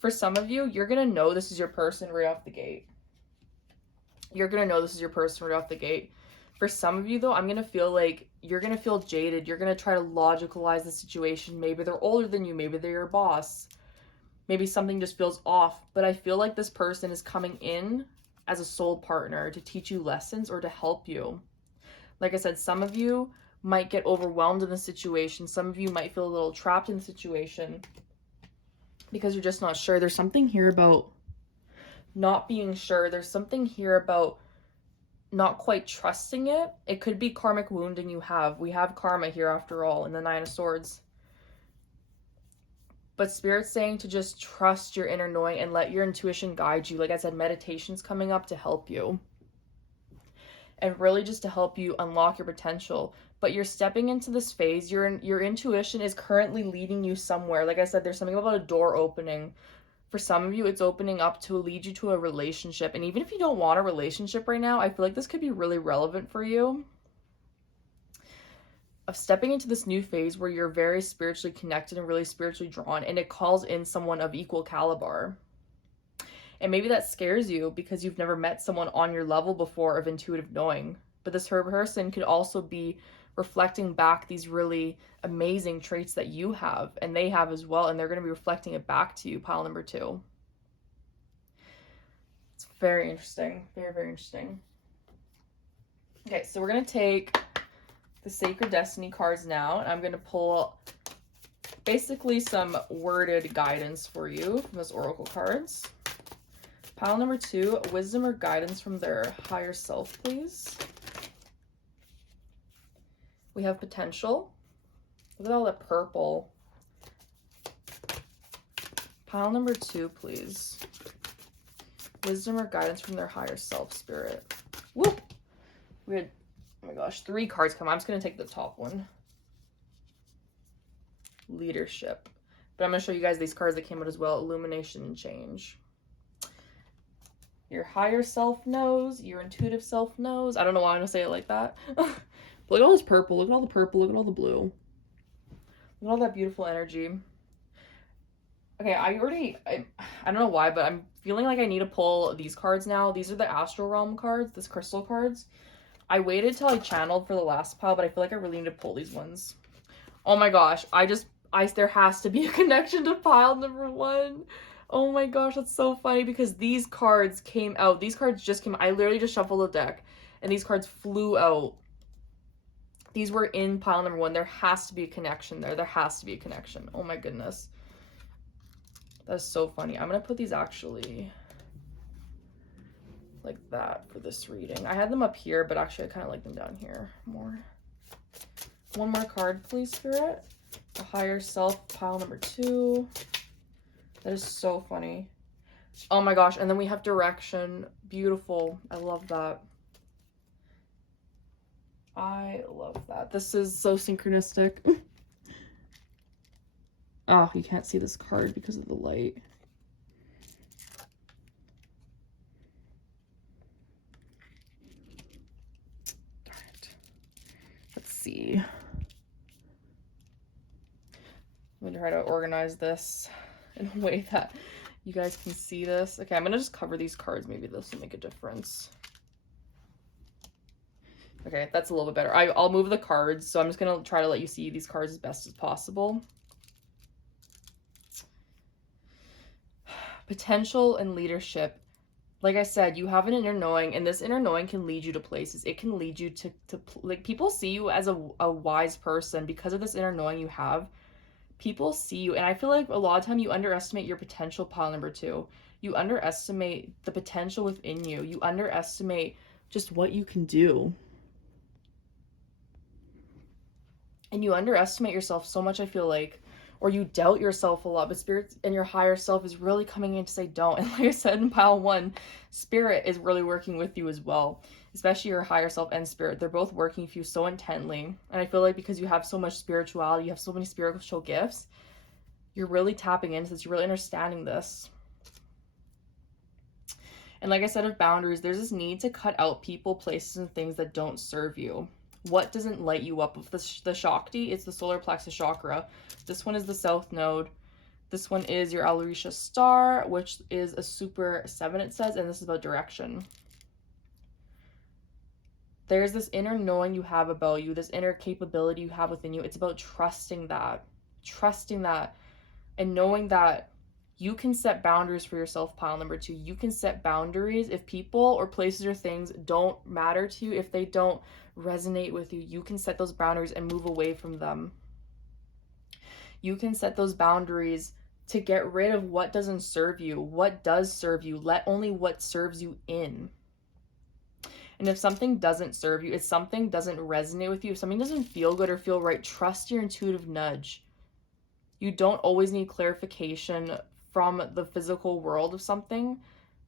For some of you, you're going to know this is your person right off the gate. You're going to know this is your person right off the gate. For some of you, though, I'm going to feel like you're going to feel jaded. You're going to try to logicalize the situation. Maybe they're older than you. Maybe they're your boss. Maybe something just feels off. But I feel like this person is coming in as a soul partner to teach you lessons or to help you. Like I said, some of you might get overwhelmed in the situation. Some of you might feel a little trapped in the situation because you're just not sure. There's something here about not being sure. There's something here about not quite trusting it. It could be karmic wounding you have. We have karma here after all in the Nine of Swords. But Spirit's saying to just trust your inner knowing and let your intuition guide you. Like I said, meditation's coming up to help you. And really just to help you unlock your potential. But you're stepping into this phase. Your intuition is currently leading you somewhere. Like I said, there's something about a door opening. For some of you, it's opening up to lead you to a relationship. And even if you don't want a relationship right now, I feel like this could be really relevant for you. Of stepping into this new phase where you're very spiritually connected and really spiritually drawn, and it calls in someone of equal caliber. And maybe that scares you because you've never met someone on your level before of intuitive knowing. But this person could also be reflecting back these really amazing traits that you have and they have as well, and they're going to be reflecting it back to you, pile number 2. It's very interesting. Very, very interesting. Okay, so we're going to take the Sacred Destiny cards now, and I'm going to pull basically some worded guidance for you from those oracle cards. Pile number 2, wisdom or guidance from their higher self, please. We have potential. Look at all that purple. Pile number 2, please. Wisdom or guidance from their higher self, Spirit. Woo! We had, oh my gosh, 3 cards come. I'm just going to take the top one. Leadership. But I'm going to show you guys these cards that came out as well. Illumination and change. Your higher self knows. Your intuitive self knows. I don't know why I'm going to say it like that. But look at all this purple. Look at all the purple. Look at all the blue. Look at all that beautiful energy. Okay, I don't know why, but I'm feeling like I need to pull these cards now. These are the Astral Realm cards, this crystal cards. I waited till I channeled for the last pile, but I feel like I really need to pull these ones. Oh my gosh, there has to be a connection to pile number 1. Oh my gosh, that's so funny because these cards came out. These cards just came out. I literally just shuffled the deck and these cards flew out. These were in pile number 1. There has to be a connection there. There has to be a connection. Oh my goodness. That's so funny. I'm going to put these actually like that for this reading. I had them up here, but actually I kind of like them down here more. One more card, please, Spirit. A higher self, pile number 2. That is so funny. Oh my gosh. And then we have direction. Beautiful. I love that. I love that. This is so synchronistic. Oh, you can't see this card because of the light. Darn it. Let's see. me try to organize this in a way that you guys can see this. Okay, I'm going to just cover these cards. Maybe this will make a difference. Okay, that's a little bit better. I'll move the cards, so I'm just going to try to let you see these cards as best as possible. Potential and leadership. Like I said, you have an inner knowing, and this inner knowing can lead you to places. It can lead you to like, people see you as a wise person because of this inner knowing you have. People see you, and I feel like a lot of time you underestimate your potential, pile number 2. You underestimate the potential within you. You underestimate just what you can do. And you underestimate yourself so much, I feel like, or you doubt yourself a lot, but Spirit and your higher self is really coming in to say don't. And like I said in pile 1, Spirit is really working with you as well, especially your higher self and Spirit. They're both working with you so intently. And I feel like because you have so much spirituality, you have so many spiritual gifts, you're really tapping into this, you're really understanding this. And like I said, of boundaries, there's this need to cut out people, places, and things that don't serve you. What doesn't light you up? With the Shakti, it's the solar plexus chakra. This one is the South Node. This one is your Alerisha star, which is a super 7, it says, and this is about direction. There's this inner knowing you have about you, this inner capability you have within you. It's about trusting that, and knowing that you can set boundaries for yourself, pile number 2. You can set boundaries if people or places or things don't matter to you, if they don't resonate with you. You can set those boundaries and move away from them. You can set those boundaries to get rid of what doesn't serve you. What does serve you? Let only what serves you in. And if something doesn't serve you, if something doesn't resonate with you, if something doesn't feel good or feel right, trust your intuitive nudge. You don't always need clarification from the physical world of something.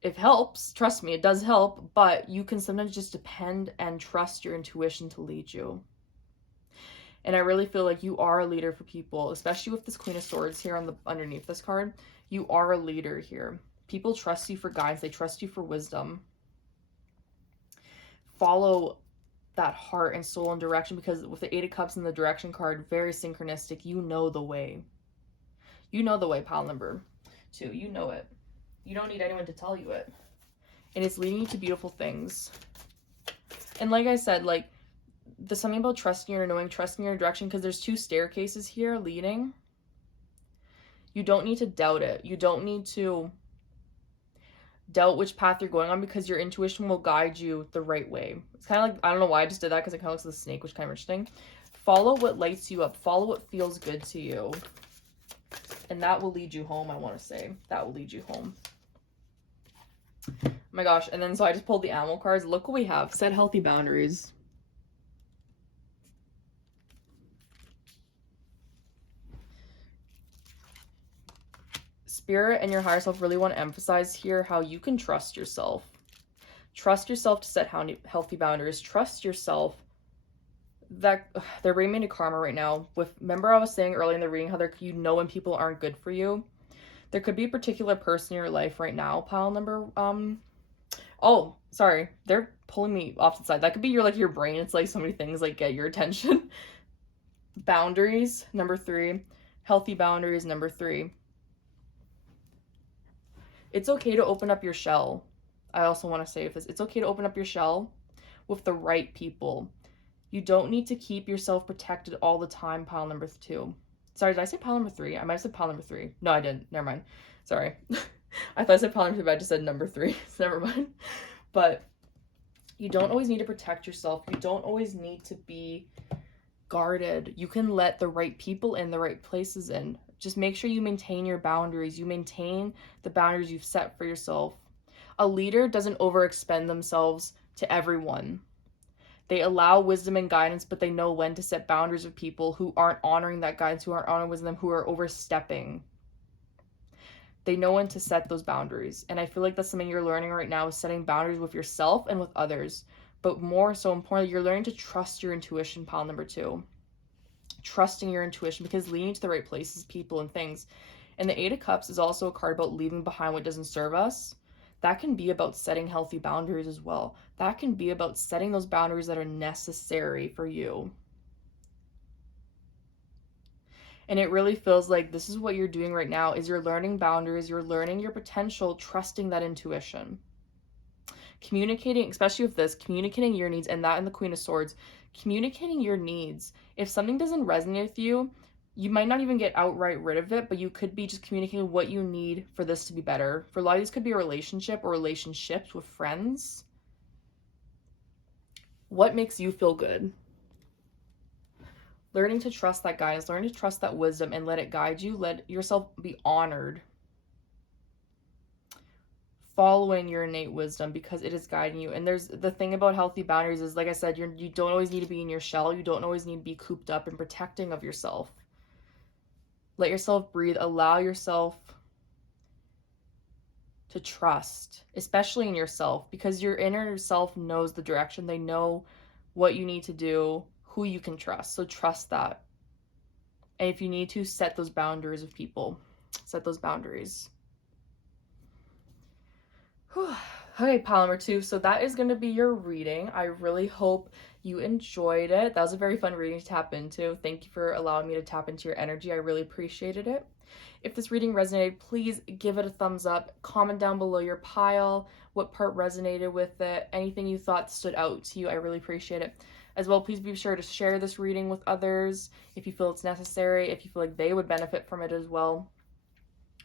It helps, trust me, it does help, but you can sometimes just depend and trust your intuition to lead you. And I really feel like you are a leader for people, especially with this Queen of Swords here on the underneath this card. You are a leader here. People trust you for guidance, they trust you for wisdom. Follow that heart and soul and direction, because with the 8 of Cups and the direction card, very synchronistic. You know the way. You know the way, pile number 2. You know it. You don't need anyone to tell you it. And it's leading you to beautiful things. And like I said, like, there's something about trusting your knowing, trusting your direction, because there's 2 staircases here leading. You don't need to doubt it. You don't need to doubt which path you're going on, because your intuition will guide you the right way. It's kind of like, I don't know why I just did that, because it kind of looks like a snake, which is kind of interesting. Follow what lights you up. Follow what feels good to you. And that will lead you home, I want to say. That will lead you home. Oh my gosh. And then, so I just pulled the animal cards. Look what we have. Set healthy boundaries. Spirit and your higher self really want to emphasize here how you can trust yourself. Trust yourself to set healthy boundaries. Trust yourself that they're bringing me to karma right now. Remember I was saying earlier in the reading how you know when people aren't good for you? There could be a particular person in your life right now, pile number, oh, sorry, they're pulling me off to the side. That could be your brain. It's like so many things like get your attention. Boundaries, number 3. Healthy boundaries, number 3. It's okay to open up your shell. I also want to say this. It's okay to open up your shell with the right people. You don't need to keep yourself protected all the time, pile number 2. Sorry, did I say pile number 3? I might have said pile number 3. No, I didn't. Never mind. Sorry. I thought I said pile number 3, but I just said number 3. Never mind. But you don't always need to protect yourself. You don't always need to be guarded. You can let the right people in, the right places in. Just make sure you maintain your boundaries. You maintain the boundaries you've set for yourself. A leader doesn't overexpend themselves to everyone. They allow wisdom and guidance, but they know when to set boundaries with people who aren't honoring that guidance, who aren't honoring wisdom, who are overstepping. They know when to set those boundaries. And I feel like that's something you're learning right now, is setting boundaries with yourself and with others. But more so importantly, you're learning to trust your intuition, pile number 2. Trusting your intuition, because leading to the right places, people, and things. And the 8 of Cups is also a card about leaving behind what doesn't serve us. That can be about setting healthy boundaries as well. That can be about setting those boundaries that are necessary for you. And it really feels like this is what you're doing right now, is you're learning boundaries, you're learning your potential, trusting that intuition. Communicating, especially with this, communicating your needs, and that in the Queen of Swords, communicating your needs. If something doesn't resonate with you, you might not even get outright rid of it, but you could be just communicating what you need for this to be better. For a lot of these could be a relationship or relationships with friends. What makes you feel good? Learning to trust that guidance, learning to trust that wisdom and let it guide you. Let yourself be honored. Following your innate wisdom because it is guiding you. And there's the thing about healthy boundaries is, like I said, you don't always need to be in your shell. You don't always need to be cooped up and protecting of yourself. Let yourself breathe. Allow yourself to trust, especially in yourself, because your inner self knows the direction. They know what you need to do, who you can trust. So trust that. And if you need to, set those boundaries with people. Set those boundaries. Whew. Okay, pile number 2. So that is going to be your reading. I really hope you enjoyed it. That was a very fun reading to tap into. Thank you for allowing me to tap into your energy. I really appreciated it. If this reading resonated, please give it a thumbs up. Comment down below your pile, what part resonated with it, anything you thought stood out to you. I really appreciate it. As well, please be sure to share this reading with others if you feel it's necessary, if you feel like they would benefit from it as well.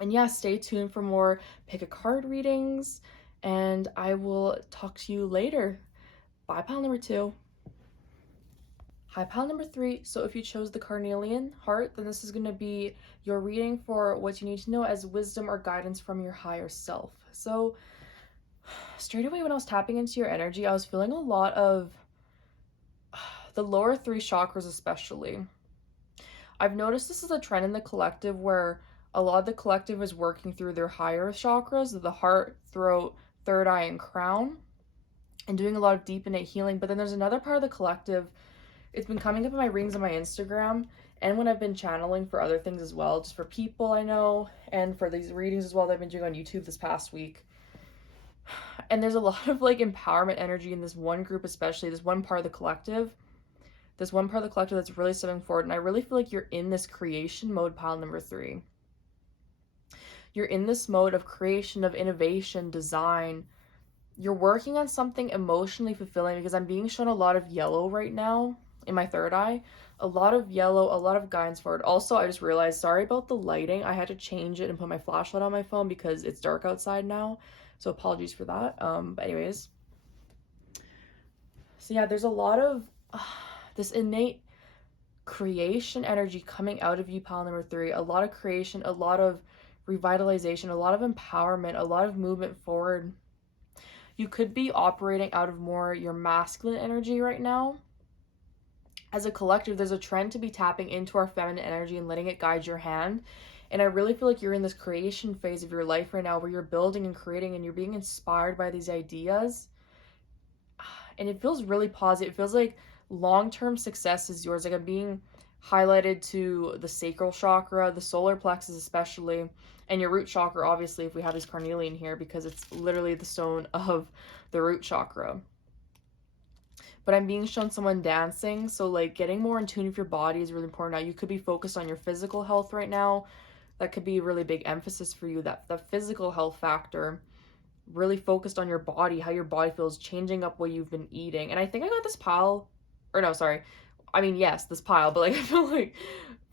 And yeah, stay tuned for more pick a card readings, and I will talk to you later. Bye, pile number 2. Hi, pile number 3. So if you chose the carnelian heart, then this is going to be your reading for what you need to know as wisdom or guidance from your higher self. So straight away when I was tapping into your energy, I was feeling a lot of the lower 3 chakras especially. I've noticed this is a trend in the collective where a lot of the collective is working through their higher chakras, the heart, throat, third eye, and crown, and doing a lot of deep innate healing. But then there's another part of the collective. It's been coming up in my readings on my Instagram, and when I've been channeling for other things as well, just for people I know, and for these readings as well that I've been doing on YouTube this past week. And there's a lot of like empowerment energy in this one group, especially this one part of the collective. This one part of the collective that's really stepping forward, and I really feel like you're in this creation mode, pile number 3. You're in this mode of creation, of innovation, design. You're working on something emotionally fulfilling, because I'm being shown a lot of yellow right now in my third eye. A lot of yellow, a lot of guidance forward. Also, I just realized, sorry about the lighting. I had to change it and put my flashlight on my phone because it's dark outside now. So apologies for that. But anyways. So yeah, there's a lot of this innate creation energy coming out of you, pile number 3. A lot of creation, a lot of revitalization, a lot of empowerment, a lot of movement forward. You could be operating out of more your masculine energy right now. As a collective, there's a trend to be tapping into our feminine energy and letting it guide your hand. And I really feel like you're in this creation phase of your life right now where you're building and creating and you're being inspired by these ideas. And it feels really positive. It feels like long-term success is yours. Like I'm being highlighted to the sacral chakra, the solar plexus especially, and your root chakra, obviously, if we have this carnelian here, because it's literally the stone of the root chakra. But I'm being shown someone dancing, so like getting more in tune with your body is really important now. You could be focused on your physical health right now. That could be a really big emphasis for you, that the physical health factor. Really focused on your body, how your body feels, changing up what you've been eating. And I think I got this pile, or no, sorry. I mean, yes, this pile, but like I feel like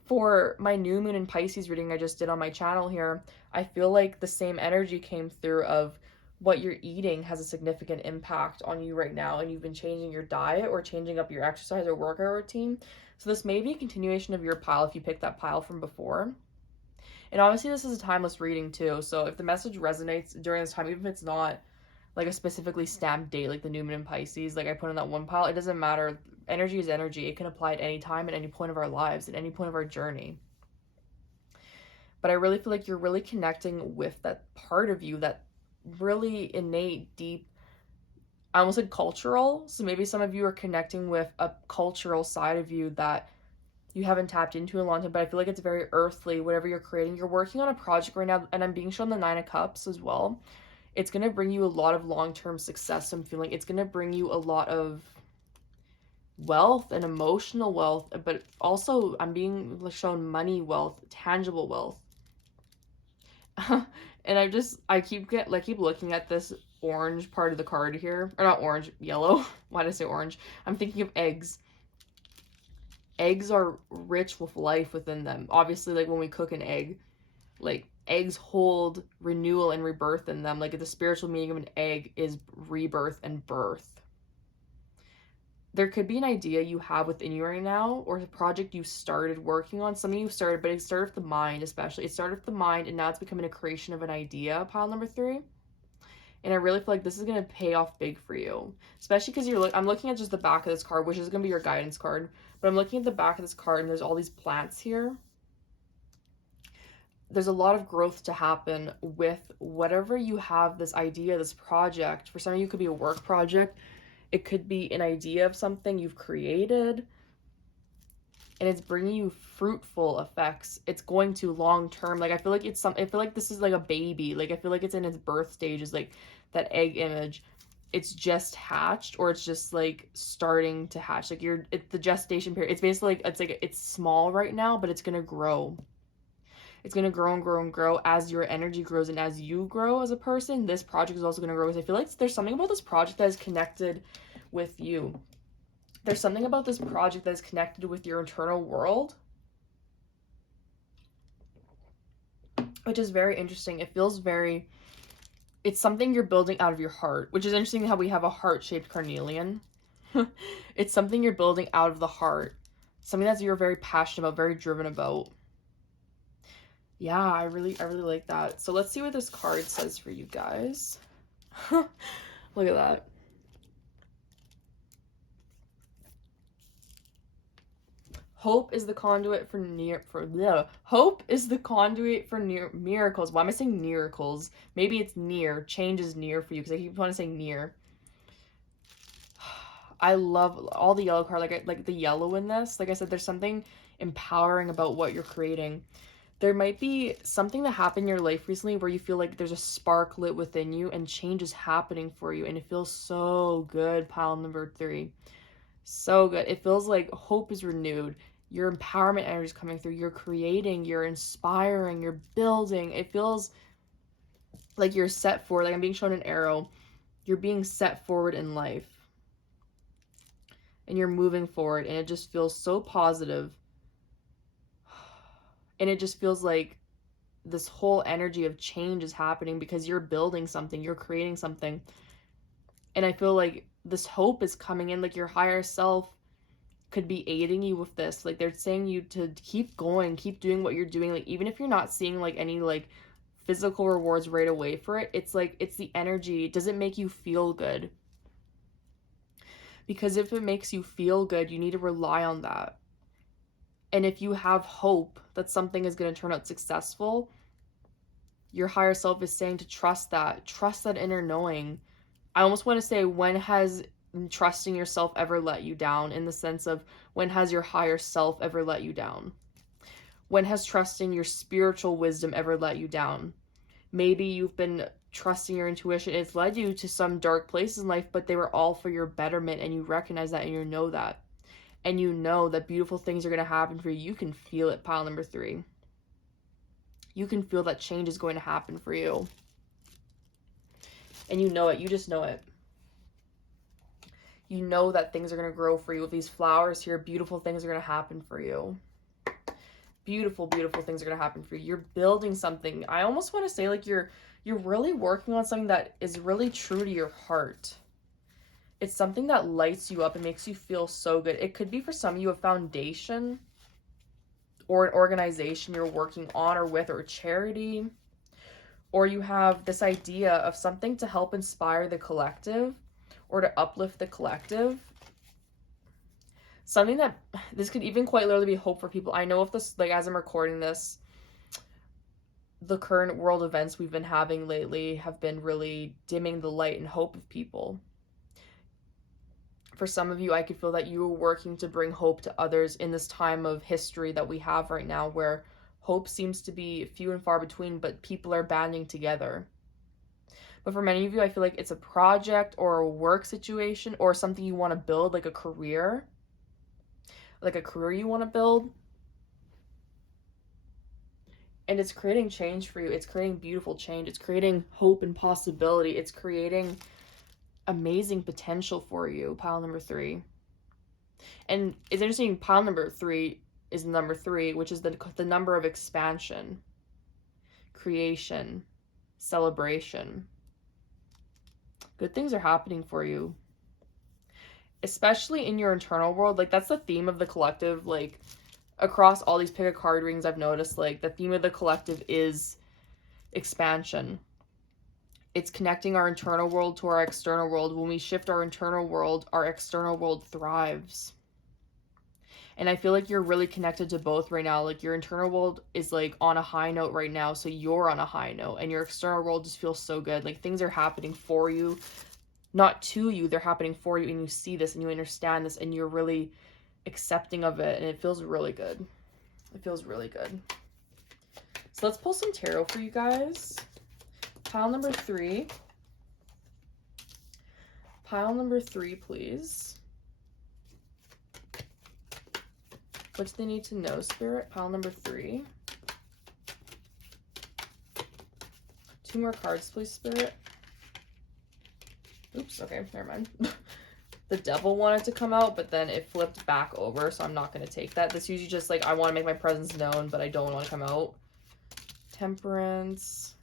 for my new moon and Pisces reading I just did on my channel here, I feel like the same energy came through of what you're eating has a significant impact on you right now, and you've been changing your diet or changing up your exercise or workout routine. So this may be a continuation of your pile if you picked that pile from before. And obviously this is a timeless reading too, so if the message resonates during this time, even if it's not like a specifically stamped date like the new moon in Pisces, like I put in that one pile, it doesn't matter. Energy is energy. It can apply at any time, at any point of our lives, at any point of our journey. But I really feel like you're really connecting with that part of you, that really innate, deep, I almost said cultural, so maybe some of you are connecting with a cultural side of you that you haven't tapped into in a long time, but I feel like it's very earthly, whatever you're creating. You're working on a project right now, and I'm being shown the 9 of Cups as well. It's going to bring you a lot of long-term success. I'm feeling it's going to bring you a lot of wealth and emotional wealth, but also I'm being shown money wealth, tangible wealth. And I keep looking at this orange part of the card here, or not orange, yellow. Why did I say orange? I'm thinking of eggs. Eggs are rich with life within them. Obviously, like when we cook an egg, like eggs hold renewal and rebirth in them. Like the spiritual meaning of an egg is rebirth and birth. There could be an idea you have within you right now, or a project you started working on, something you started, but it started with the mind, especially. It started with the mind, and now it's becoming a creation of an idea, pile number 3. And I really feel like this is going to pay off big for you, especially because I'm looking at just the back of this card, which is going to be your guidance card, but I'm looking at the back of this card, and there's all these plants here. There's a lot of growth to happen with whatever you have, this idea, this project. For some of you, it could be a work project. It could be an idea of something you've created, and it's bringing you fruitful effects. It's going to long term. Like I feel like I feel like this is like a baby. Like I feel like it's in its birth stages, like that egg image. It's just hatched, or it's just like starting to hatch. Like it's the gestation period. It's basically like it's small right now, but it's gonna grow. It's going to grow and grow and grow as your energy grows, and as you grow as a person, this project is also going to grow. Because I feel like there's something about this project that is connected with you. There's something about this project that is connected with your internal world, which is very interesting. It's something you're building out of your heart, which is interesting how we have a heart-shaped carnelian. It's something you're building out of the heart. Something that you're very passionate about, very driven about. Yeah, I really like that. So let's see what this card says for you guys. Look at that. Hope is the conduit for miracles. Why am I saying miracles? Maybe it's near. Change is near for you, because I keep wanting to say near. I love all the yellow card, like the yellow in this. Like I said, there's something empowering about what you're creating. There might be something that happened in your life recently where you feel like there's a spark lit within you and change is happening for you, and it feels so good, pile number 3. So good. It feels like hope is renewed. Your empowerment energy is coming through. You're creating, you're inspiring, you're building. It feels like you're set forward. Like I'm being shown an arrow. You're being set forward in life. And you're moving forward, and it just feels so positive. And it just feels like this whole energy of change is happening because you're building something, you're creating something. And I feel like this hope is coming in, like your higher self could be aiding you with this. Like they're saying you to keep going, keep doing what you're doing. Like even if you're not seeing like any like physical rewards right away for it, it's like it's the energy. Does it make you feel good? Because if it makes you feel good, you need to rely on that. And if you have hope that something is going to turn out successful, your higher self is saying to trust that inner knowing. I almost want to say, when has trusting yourself ever let you down? In the sense of, when has your higher self ever let you down? When has trusting your spiritual wisdom ever let you down? Maybe you've been trusting your intuition. It's led you to some dark places in life, but they were all for your betterment, and you recognize that and you know that. And you know that beautiful things are going to happen for you. You can feel it, pile number 3. You can feel that change is going to happen for you. And you know it. You just know it. You know that things are going to grow for you. With these flowers here, beautiful things are going to happen for you. Beautiful, beautiful things are going to happen for you. You're building something. I almost want to say like you're really working on something that is really true to your heart. It's something that lights you up and makes you feel so good. It could be for some of you a foundation or an organization you're working on or with, or a charity. Or you have this idea of something to help inspire the collective or to uplift the collective. Something that, this could even quite literally be hope for people. I know if this, like as I'm recording this, the current world events we've been having lately have been really dimming the light and hope of people. For some of you, I could feel that you are working to bring hope to others in this time of history that we have right now, where hope seems to be few and far between, but people are banding together. But for many of you, I feel like it's a project or a work situation or something you want to build, like a career. like a career you want to build. And it's creating change for you. It's creating beautiful change. It's creating hope and possibility. It's creating amazing potential for you, pile number 3. And it's interesting, pile number 3 is number 3, which is the number of expansion, creation, celebration. Good things are happening for you, especially in your internal world. Like, that's the theme of the collective. Like, across all these pick a card readings, I've noticed, like, the theme of the collective is expansion. It's connecting our internal world to our external world. When we shift our internal world, our external world thrives. And I feel like you're really connected to both right now. Like, your internal world is like on a high note right now, so you're on a high note, and your external world just feels so good. Like, things are happening for you, not to you, they're happening for you, and you see this and you understand this and you're really accepting of it, and it feels really good. It feels really good. So let's pull some tarot for you guys. Pile number 3. Pile number 3, please. What do they need to know, Spirit? Pile number 3. 2 more cards, please, Spirit. Oops, okay, never mind. The devil wanted to come out, but then it flipped back over, so I'm not going to take that. This usually just like, I want to make my presence known, but I don't want to come out. Temperance.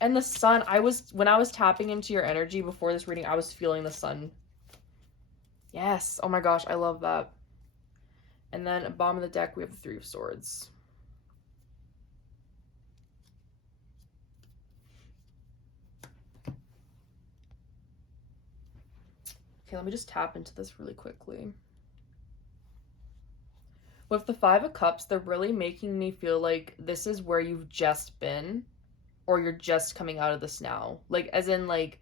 And the sun. When I was tapping into your energy before this reading, I was feeling the sun. Yes. Oh my gosh, I love that. And then at the bottom of the deck, we have the 3 of Swords. Okay, let me just tap into this really quickly. With the 5 of Cups, they're really making me feel like this is where you've just been, or you're just coming out of this now. Like, as in, like,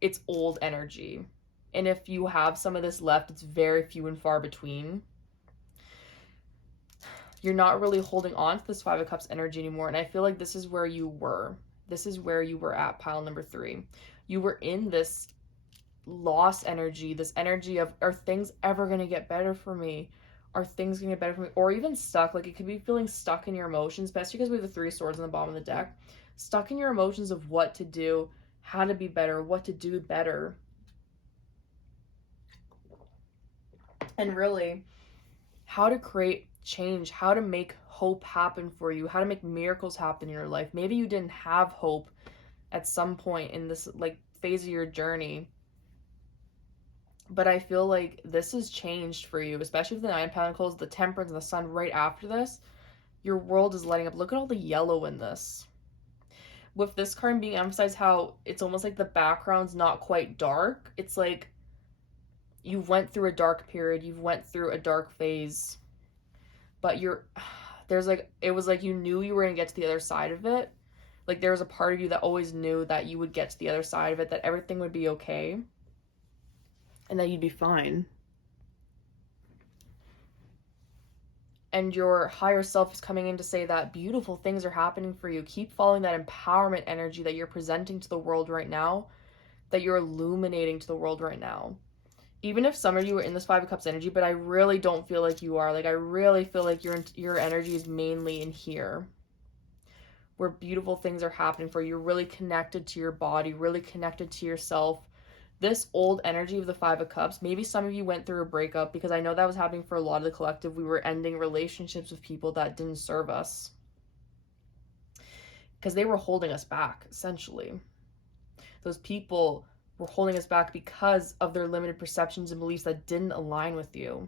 it's old energy. And if you have some of this left, it's very few and far between. You're not really holding on to this 5 of Cups energy anymore. And I feel like this is where you were. This is where you were at, pile number 3. You were in this lost energy, this energy of, are things ever going to get better for me? Are things going to get better for me? Or even stuck. Like, it could be feeling stuck in your emotions, especially because we have the 3 of Swords on the bottom of the deck. Stuck in your emotions of what to do, how to be better, what to do better. And really, how to create change, how to make hope happen for you, how to make miracles happen in your life. Maybe you didn't have hope at some point in this like phase of your journey, but I feel like this has changed for you, especially with the 9 of Pentacles, the Temperance, and the Sun right after this. Your world is lighting up. Look at all the yellow in this. With this card being emphasized, how it's almost like the background's not quite dark. It's like you went through a dark period, you've went through a dark phase, but it was like you knew you were going to get to the other side of it. Like, there was a part of you that always knew that you would get to the other side of it, that everything would be okay, and that you'd be fine. And your higher self is coming in to say that beautiful things are happening for you. Keep following that empowerment energy that you're presenting to the world right now, that you're illuminating to the world right now. Even if some of you are in this 5 of Cups energy, but I really don't feel like you are. Like, I really feel like your energy is mainly in here, where beautiful things are happening for you. You're really connected to your body, really connected to yourself. This old energy of the 5 of Cups, maybe some of you went through a breakup, because I know that was happening for a lot of the collective. We were ending relationships with people that didn't serve us, because they were holding us back, essentially. Those people were holding us back because of their limited perceptions and beliefs that didn't align with you,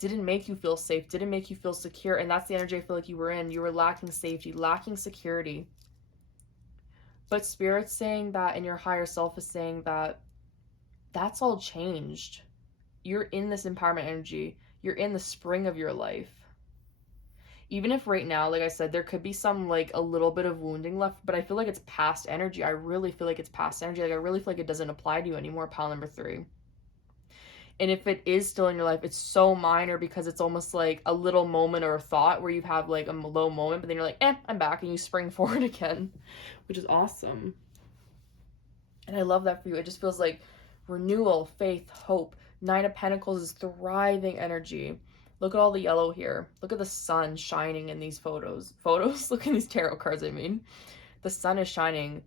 didn't make you feel safe, didn't make you feel secure. And that's the energy I feel like you were in. You were lacking safety, lacking security. But Spirit's saying that, and your higher self is saying that that's all changed. You're in this empowerment energy. You're in the spring of your life. Even if right now, like I said, there could be some, like, a little bit of wounding left, but I feel like it's past energy. I really feel like it's past energy. Like, I really feel like it doesn't apply to you anymore, pile number 3. And if it is still in your life, it's so minor, because it's almost like a little moment or a thought where you have like a low moment, but then you're like, I'm back, and you spring forward again, which is awesome. And I love that for you. It just feels like renewal, faith, hope, Nine of Pentacles is thriving energy. Look at all the yellow here. Look at the sun shining in these photos. Look at these tarot cards, I mean. The sun is shining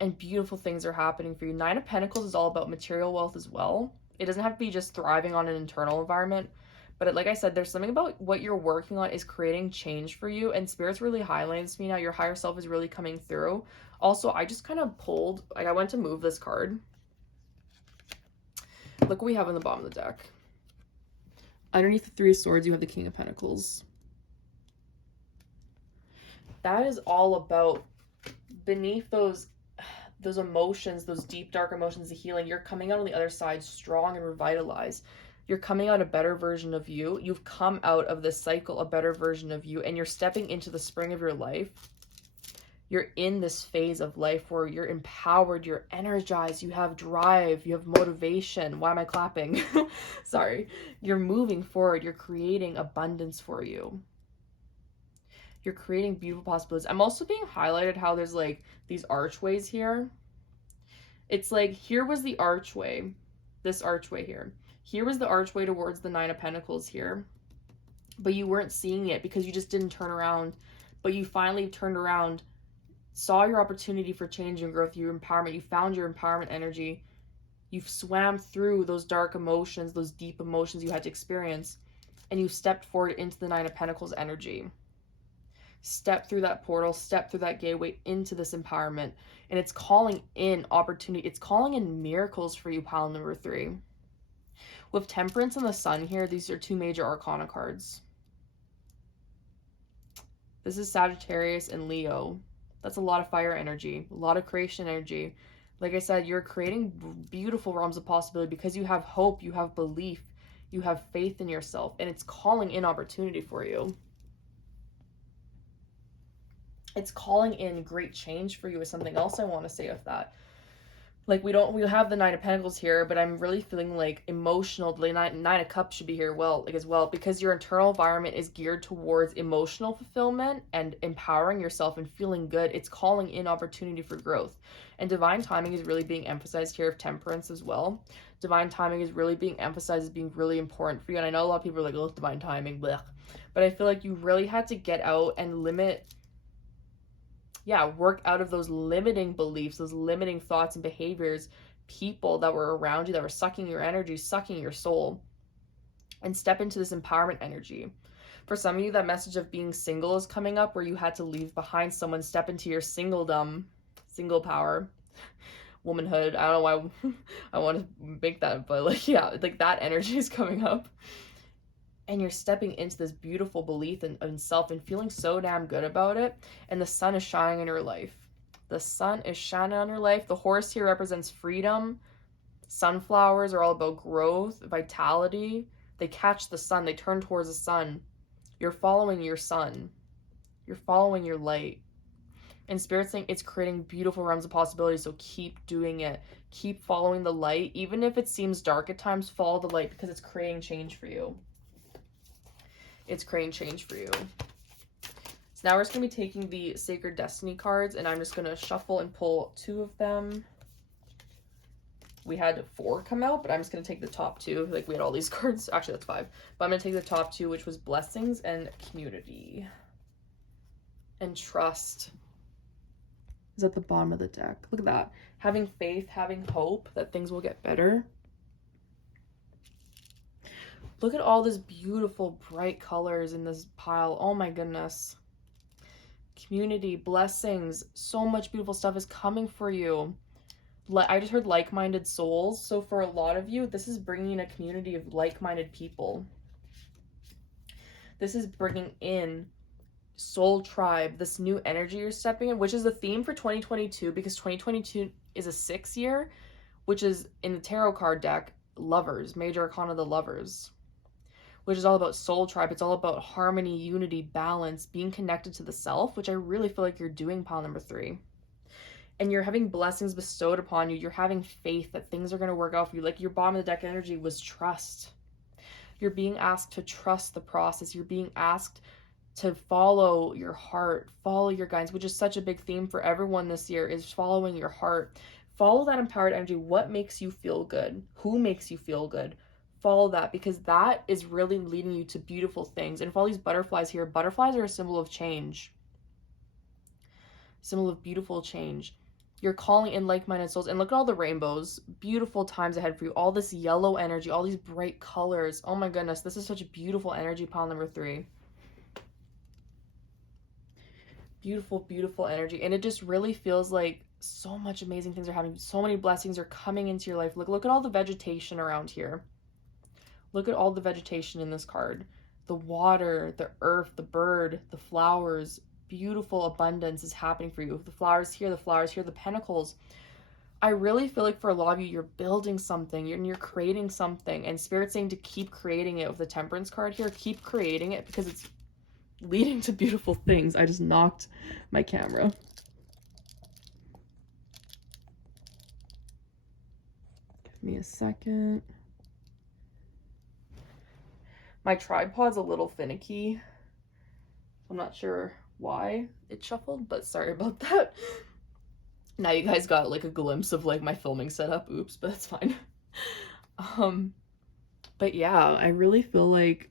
and beautiful things are happening for you. Nine of Pentacles is all about material wealth as well. It doesn't have to be just thriving on an internal environment. But like I said, there's something about what you're working on is creating change for you. And Spirit's really highlighting to me now. Your higher self is really coming through. Also, I just kind of pulled, like I went to move this card. Look what we have on the bottom of the deck. Underneath the Three of Swords, you have the King of Pentacles. That is all about beneath those emotions, those deep, dark emotions, the healing. You're coming out on the other side strong and revitalized. You're coming out a better version of you. You've come out of this cycle, a better version of you, and you're stepping into the spring of your life. You're in this phase of life where you're empowered, you're energized, you have drive, you have motivation. Why am I clapping? Sorry. You're moving forward. You're creating abundance for you. You're creating beautiful possibilities. I'm also being highlighted how there's like these archways here. It's like, here was the archway, this archway here. Here was the archway towards the Nine of Pentacles here. But you weren't seeing it because you just didn't turn around. But you finally turned around, saw your opportunity for change and growth, your empowerment. You found your empowerment energy. You've swam through those dark emotions, those deep emotions you had to experience. And you stepped forward into the Nine of Pentacles energy. Step through that portal, step through that gateway into this empowerment. And it's calling in opportunity. It's calling in miracles for you, pile number 3. With Temperance and the Sun here, these are 2 major arcana cards. This is Sagittarius and Leo. That's a lot of fire energy, a lot of creation energy. Like I said, you're creating beautiful realms of possibility because you have hope, you have belief, you have faith in yourself, and it's calling in opportunity for you. It's calling in great change for you is something else I want to say of that. Like we have the Nine of Pentacles here, but I'm really feeling like emotional. The Nine of Cups should be here as well, because your internal environment is geared towards emotional fulfillment and empowering yourself and feeling good. It's calling in opportunity for growth. And divine timing is really being emphasized here of Temperance as well. Divine timing is really being emphasized as being really important for you. And I know a lot of people are like, oh, divine timing, blech. But I feel like you really had to get out and work out of those limiting beliefs, those limiting thoughts and behaviors, people that were around you that were sucking your energy, sucking your soul, and step into this empowerment energy. For some of you, that message of being single is coming up, where you had to leave behind someone, step into your singledom, single power, womanhood. I don't know why I want to make that, but like that energy is coming up. And you're stepping into this beautiful belief in self and feeling so damn good about it. And the sun is shining in your life. The sun is shining on your life. The horse here represents freedom. Sunflowers are all about growth, vitality. They catch the sun. They turn towards the sun. You're following your sun. You're following your light. And Spirit's saying it's creating beautiful realms of possibility. So keep doing it. Keep following the light. Even if it seems dark at times, follow the light because it's creating change for you. It's creating change for you. So now we're just going to be taking the Sacred Destiny cards, and I'm just going to shuffle and pull 2 of them. We had 4 come out, but I'm just going to take the top 2. Like, we had all these cards. Actually, that's 5. But I'm going to take the top 2, which was Blessings and Community. And Trust is at the bottom of the deck. Look at that. Having faith, having hope that things will get better. Look at all this beautiful, bright colors in this pile. Oh my goodness. Community, blessings, so much beautiful stuff is coming for you. I just heard like-minded souls. So for a lot of you, this is bringing a community of like-minded people. This is bringing in soul tribe, this new energy you're stepping in, which is the theme for 2022, because 2022 is a 6 year, which is in the tarot card deck, Lovers, Major Arcana the Lovers, which is all about soul tribe. It's all about harmony, unity, balance, being connected to the self, which I really feel like you're doing, pile number 3. And you're having blessings bestowed upon you. You're having faith that things are going to work out for you. Like your bottom of the deck energy was trust. You're being asked to trust the process. You're being asked to follow your heart, follow your guidance, which is such a big theme for everyone this year, is following your heart, Follow that empowered energy. What makes you feel good? Who makes you feel good? Follow that, because that is really leading you to beautiful things. And for all these butterflies here, butterflies are a symbol of change, symbol of beautiful change. You're calling in like-minded souls, and look at all the rainbows. Beautiful times ahead for you. All this yellow energy, all these bright colors. Oh my goodness, this is such a beautiful energy, pile number 3. Beautiful, beautiful energy. And it just really feels like so much amazing things are happening. So many blessings are coming into your life. Look at all the vegetation around here. Look at all the vegetation in this card. The water, the earth, the bird, the flowers. Beautiful abundance is happening for you. The flowers here, the pentacles. I really feel like for a lot of you, you're building something, you're creating something, and Spirit's saying to keep creating it with the Temperance card here. Keep creating it, because it's leading to beautiful things. I just knocked my camera. Give me a second. My tripod's a little finicky. I'm not sure why it shuffled, but sorry about that. Now you guys got like a glimpse of like my filming setup. Oops, but that's fine. But yeah, I really feel like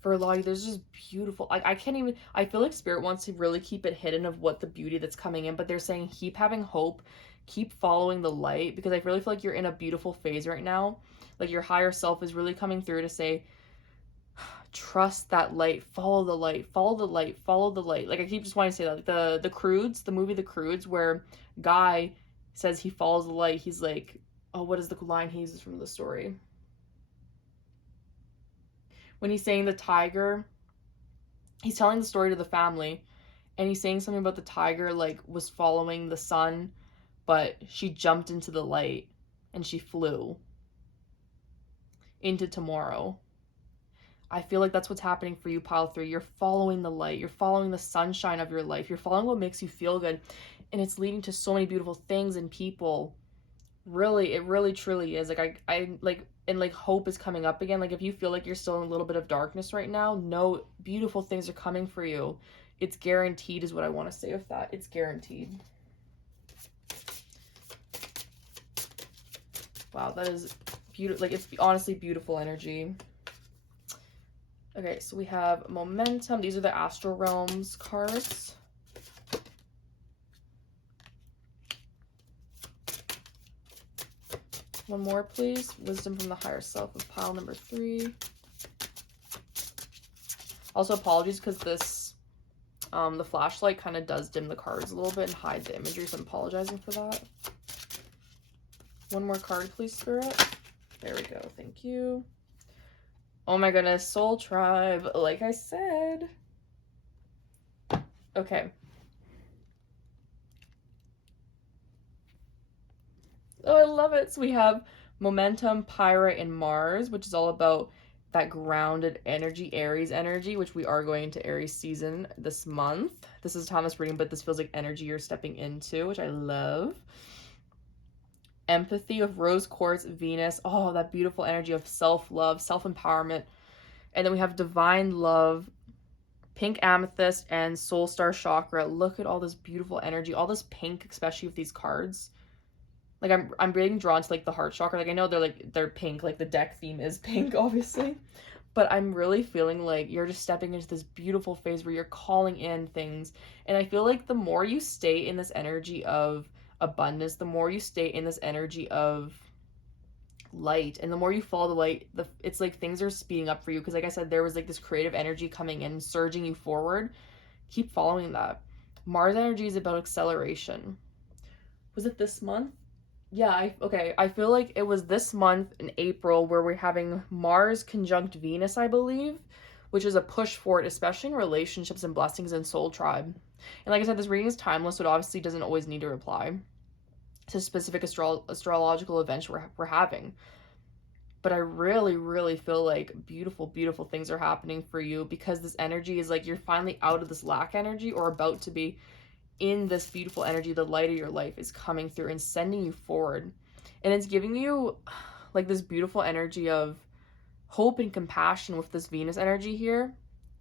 for a lot of you, there's just beautiful, I can't even, I feel like Spirit wants to really keep it hidden of what the beauty that's coming in, but they're saying keep having hope, keep following the light, because I really feel like you're in a beautiful phase right now. Like your higher self is really coming through to say, trust that light, follow the light, follow the light, follow the light. Like I keep just wanting to say that. The Croods, the movie The Croods, where Guy says he follows the light, he's like, oh, what is the line he uses from the story? When he's saying the tiger, he's telling the story to the family, and he's saying something about the tiger like was following the sun, but she jumped into the light and she flew into tomorrow. I feel like that's what's happening for you, pile 3. You're following the light. You're following the sunshine of your life. You're following what makes you feel good. And it's leading to so many beautiful things and people. Really, it really truly is. Like I like, and like hope is coming up again. Like if you feel like you're still in a little bit of darkness right now, no, beautiful things are coming for you. It's guaranteed is what I want to say with that. It's guaranteed. Wow, that is beautiful. Like it's honestly beautiful energy. Okay, so we have momentum. These are the astral realms cards. One more, please. Wisdom from the higher self of pile number 3. Also, apologies because this, the flashlight kind of does dim the cards a little bit and hide the imagery, so I'm apologizing for that. One more card, please, Spirit. There we go. Thank you. Oh my goodness, Soul Tribe, like I said. Okay. Oh, I love it. So we have Momentum, Pyrite, and Mars, which is all about that grounded energy, Aries energy, which we are going into Aries season this month. This is Thomas reading, but this feels like energy you're stepping into, which I love. Empathy of Rose Quartz, Venus. Oh, that beautiful energy of self-love, self-empowerment. And then we have Divine Love, Pink Amethyst, and Soul Star Chakra. Look at all this beautiful energy, all this pink, especially with these cards. Like I'm being drawn to like the heart chakra. Like I know they're pink, like the deck theme is pink, obviously. But I'm really feeling like you're just stepping into this beautiful phase where you're calling in things. And I feel like the more you stay in this energy of abundance, the more you stay in this energy of light, and the more you follow the light, it's like things are speeding up for you, because like I said, there was like this creative energy coming in, surging you forward. Keep following that. Mars energy is about acceleration. Was it this month? Yeah, okay, I feel like it was this month in April where we're having Mars conjunct Venus, I believe, which is a push forward, especially in relationships and blessings and soul tribe. And like I said, this reading is timeless, so it obviously doesn't always need to reply to specific astrological events we're having. But I really, really feel like beautiful, beautiful things are happening for you, because this energy is like you're finally out of this lack energy, or about to be in this beautiful energy. The light of your life is coming through and sending you forward. And it's giving you like this beautiful energy of hope and compassion with this Venus energy here.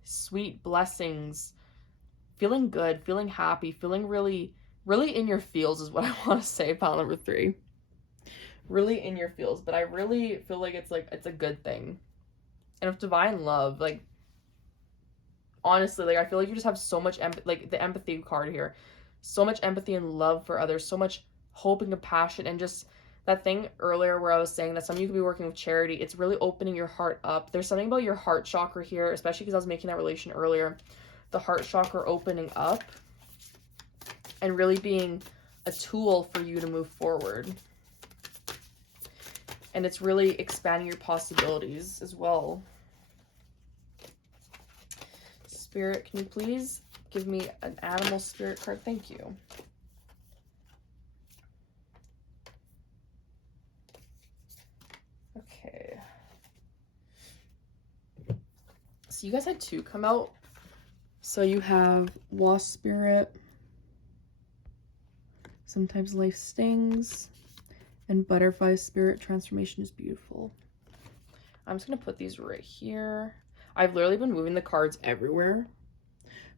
Sweet blessings, feeling good, feeling happy, feeling really really in your feels is what I want to say, pile number 3. Really in your feels, but I really feel like it's a good thing. And with divine love, like, honestly, like, I feel like you just have so much like the empathy card here, so much empathy and love for others, so much hope and compassion, and just that thing earlier where I was saying that some of you could be working with charity. It's really opening your heart up. There's something about your heart chakra here, especially because I was making that relation earlier, the heart chakra opening up and really being a tool for you to move forward. And it's really expanding your possibilities as well. Spirit, can you please give me an animal spirit card? Thank you. Okay. So you guys had 2 come out. So you have wasp spirit, sometimes life stings, and butterfly spirit, transformation is beautiful. I'm just gonna put these right here. I've literally been moving the cards everywhere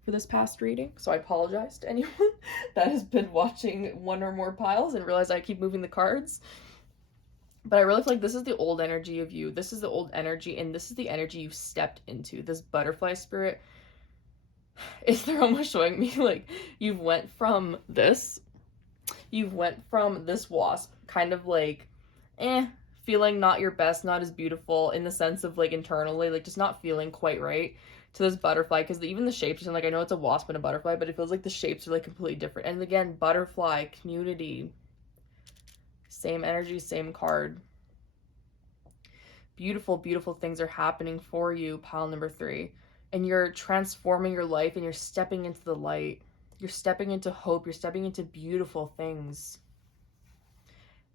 for this past reading, so I apologize to anyone that has been watching one or more piles and realize I keep moving the cards. But I really feel like this is the old energy of you. This is the old energy, and this is the energy you've stepped into. This butterfly spirit, they're almost showing me like you've went from this wasp, kind of like, feeling not your best, not as beautiful in the sense of like internally, like just not feeling quite right, to this butterfly, because even the shapes, and like I know it's a wasp and a butterfly, but it feels like the shapes are like completely different. And again, butterfly, community, same energy, same card. Beautiful, beautiful things are happening for you, pile number 3. And you're transforming your life, and you're stepping into the light. You're stepping into hope. You're stepping into beautiful things.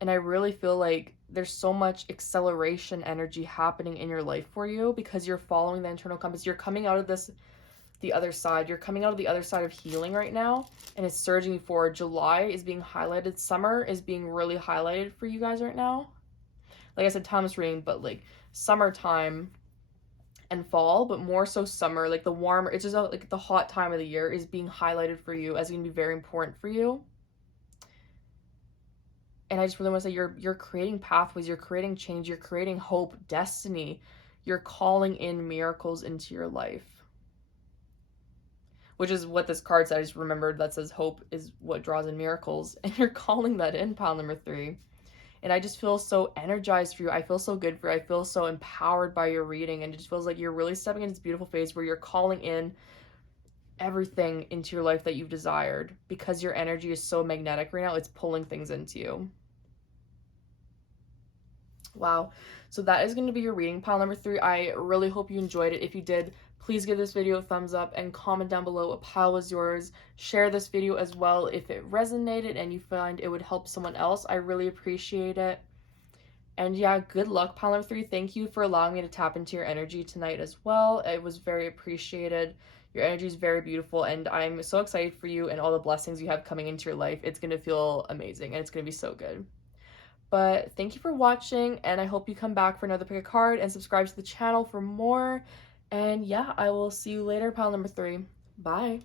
And I really feel like there's so much acceleration energy happening in your life for you because you're following the internal compass. You're coming out of this, the other side. You're coming out of the other side of healing right now, and it's surging you forward. July is being highlighted. Summer is being really highlighted for you guys right now. Like I said, Thomas reading, but like summertime and fall, but more so summer, like the warmer, it's just like the hot time of the year is being highlighted for you as going to be very important for you. And I just really want to say you're creating pathways, you're creating change, you're creating hope, destiny. You're calling in miracles into your life. Which is what this card said. I just remembered that says hope is what draws in miracles. And you're calling that in, pile number 3. And I just feel so energized for you. I feel so good for you. I feel so empowered by your reading. And it just feels like you're really stepping into this beautiful phase where you're calling in everything into your life that you've desired, because your energy is so magnetic right now. It's pulling things into you. Wow. So that is going to be your reading, pile number 3. I really hope you enjoyed it. If you did, please give this video a thumbs up and comment down below what pile was yours. Share this video as well if it resonated and you find it would help someone else. I really appreciate it. And yeah, good luck, pile number 3. Thank you for allowing me to tap into your energy tonight as well. It was very appreciated. Your energy is very beautiful, and I'm so excited for you and all the blessings you have coming into your life. It's going to feel amazing, and it's going to be so good. But thank you for watching, and I hope you come back for another pick a card and subscribe to the channel for more. And yeah, I will see you later, pile number 3. Bye.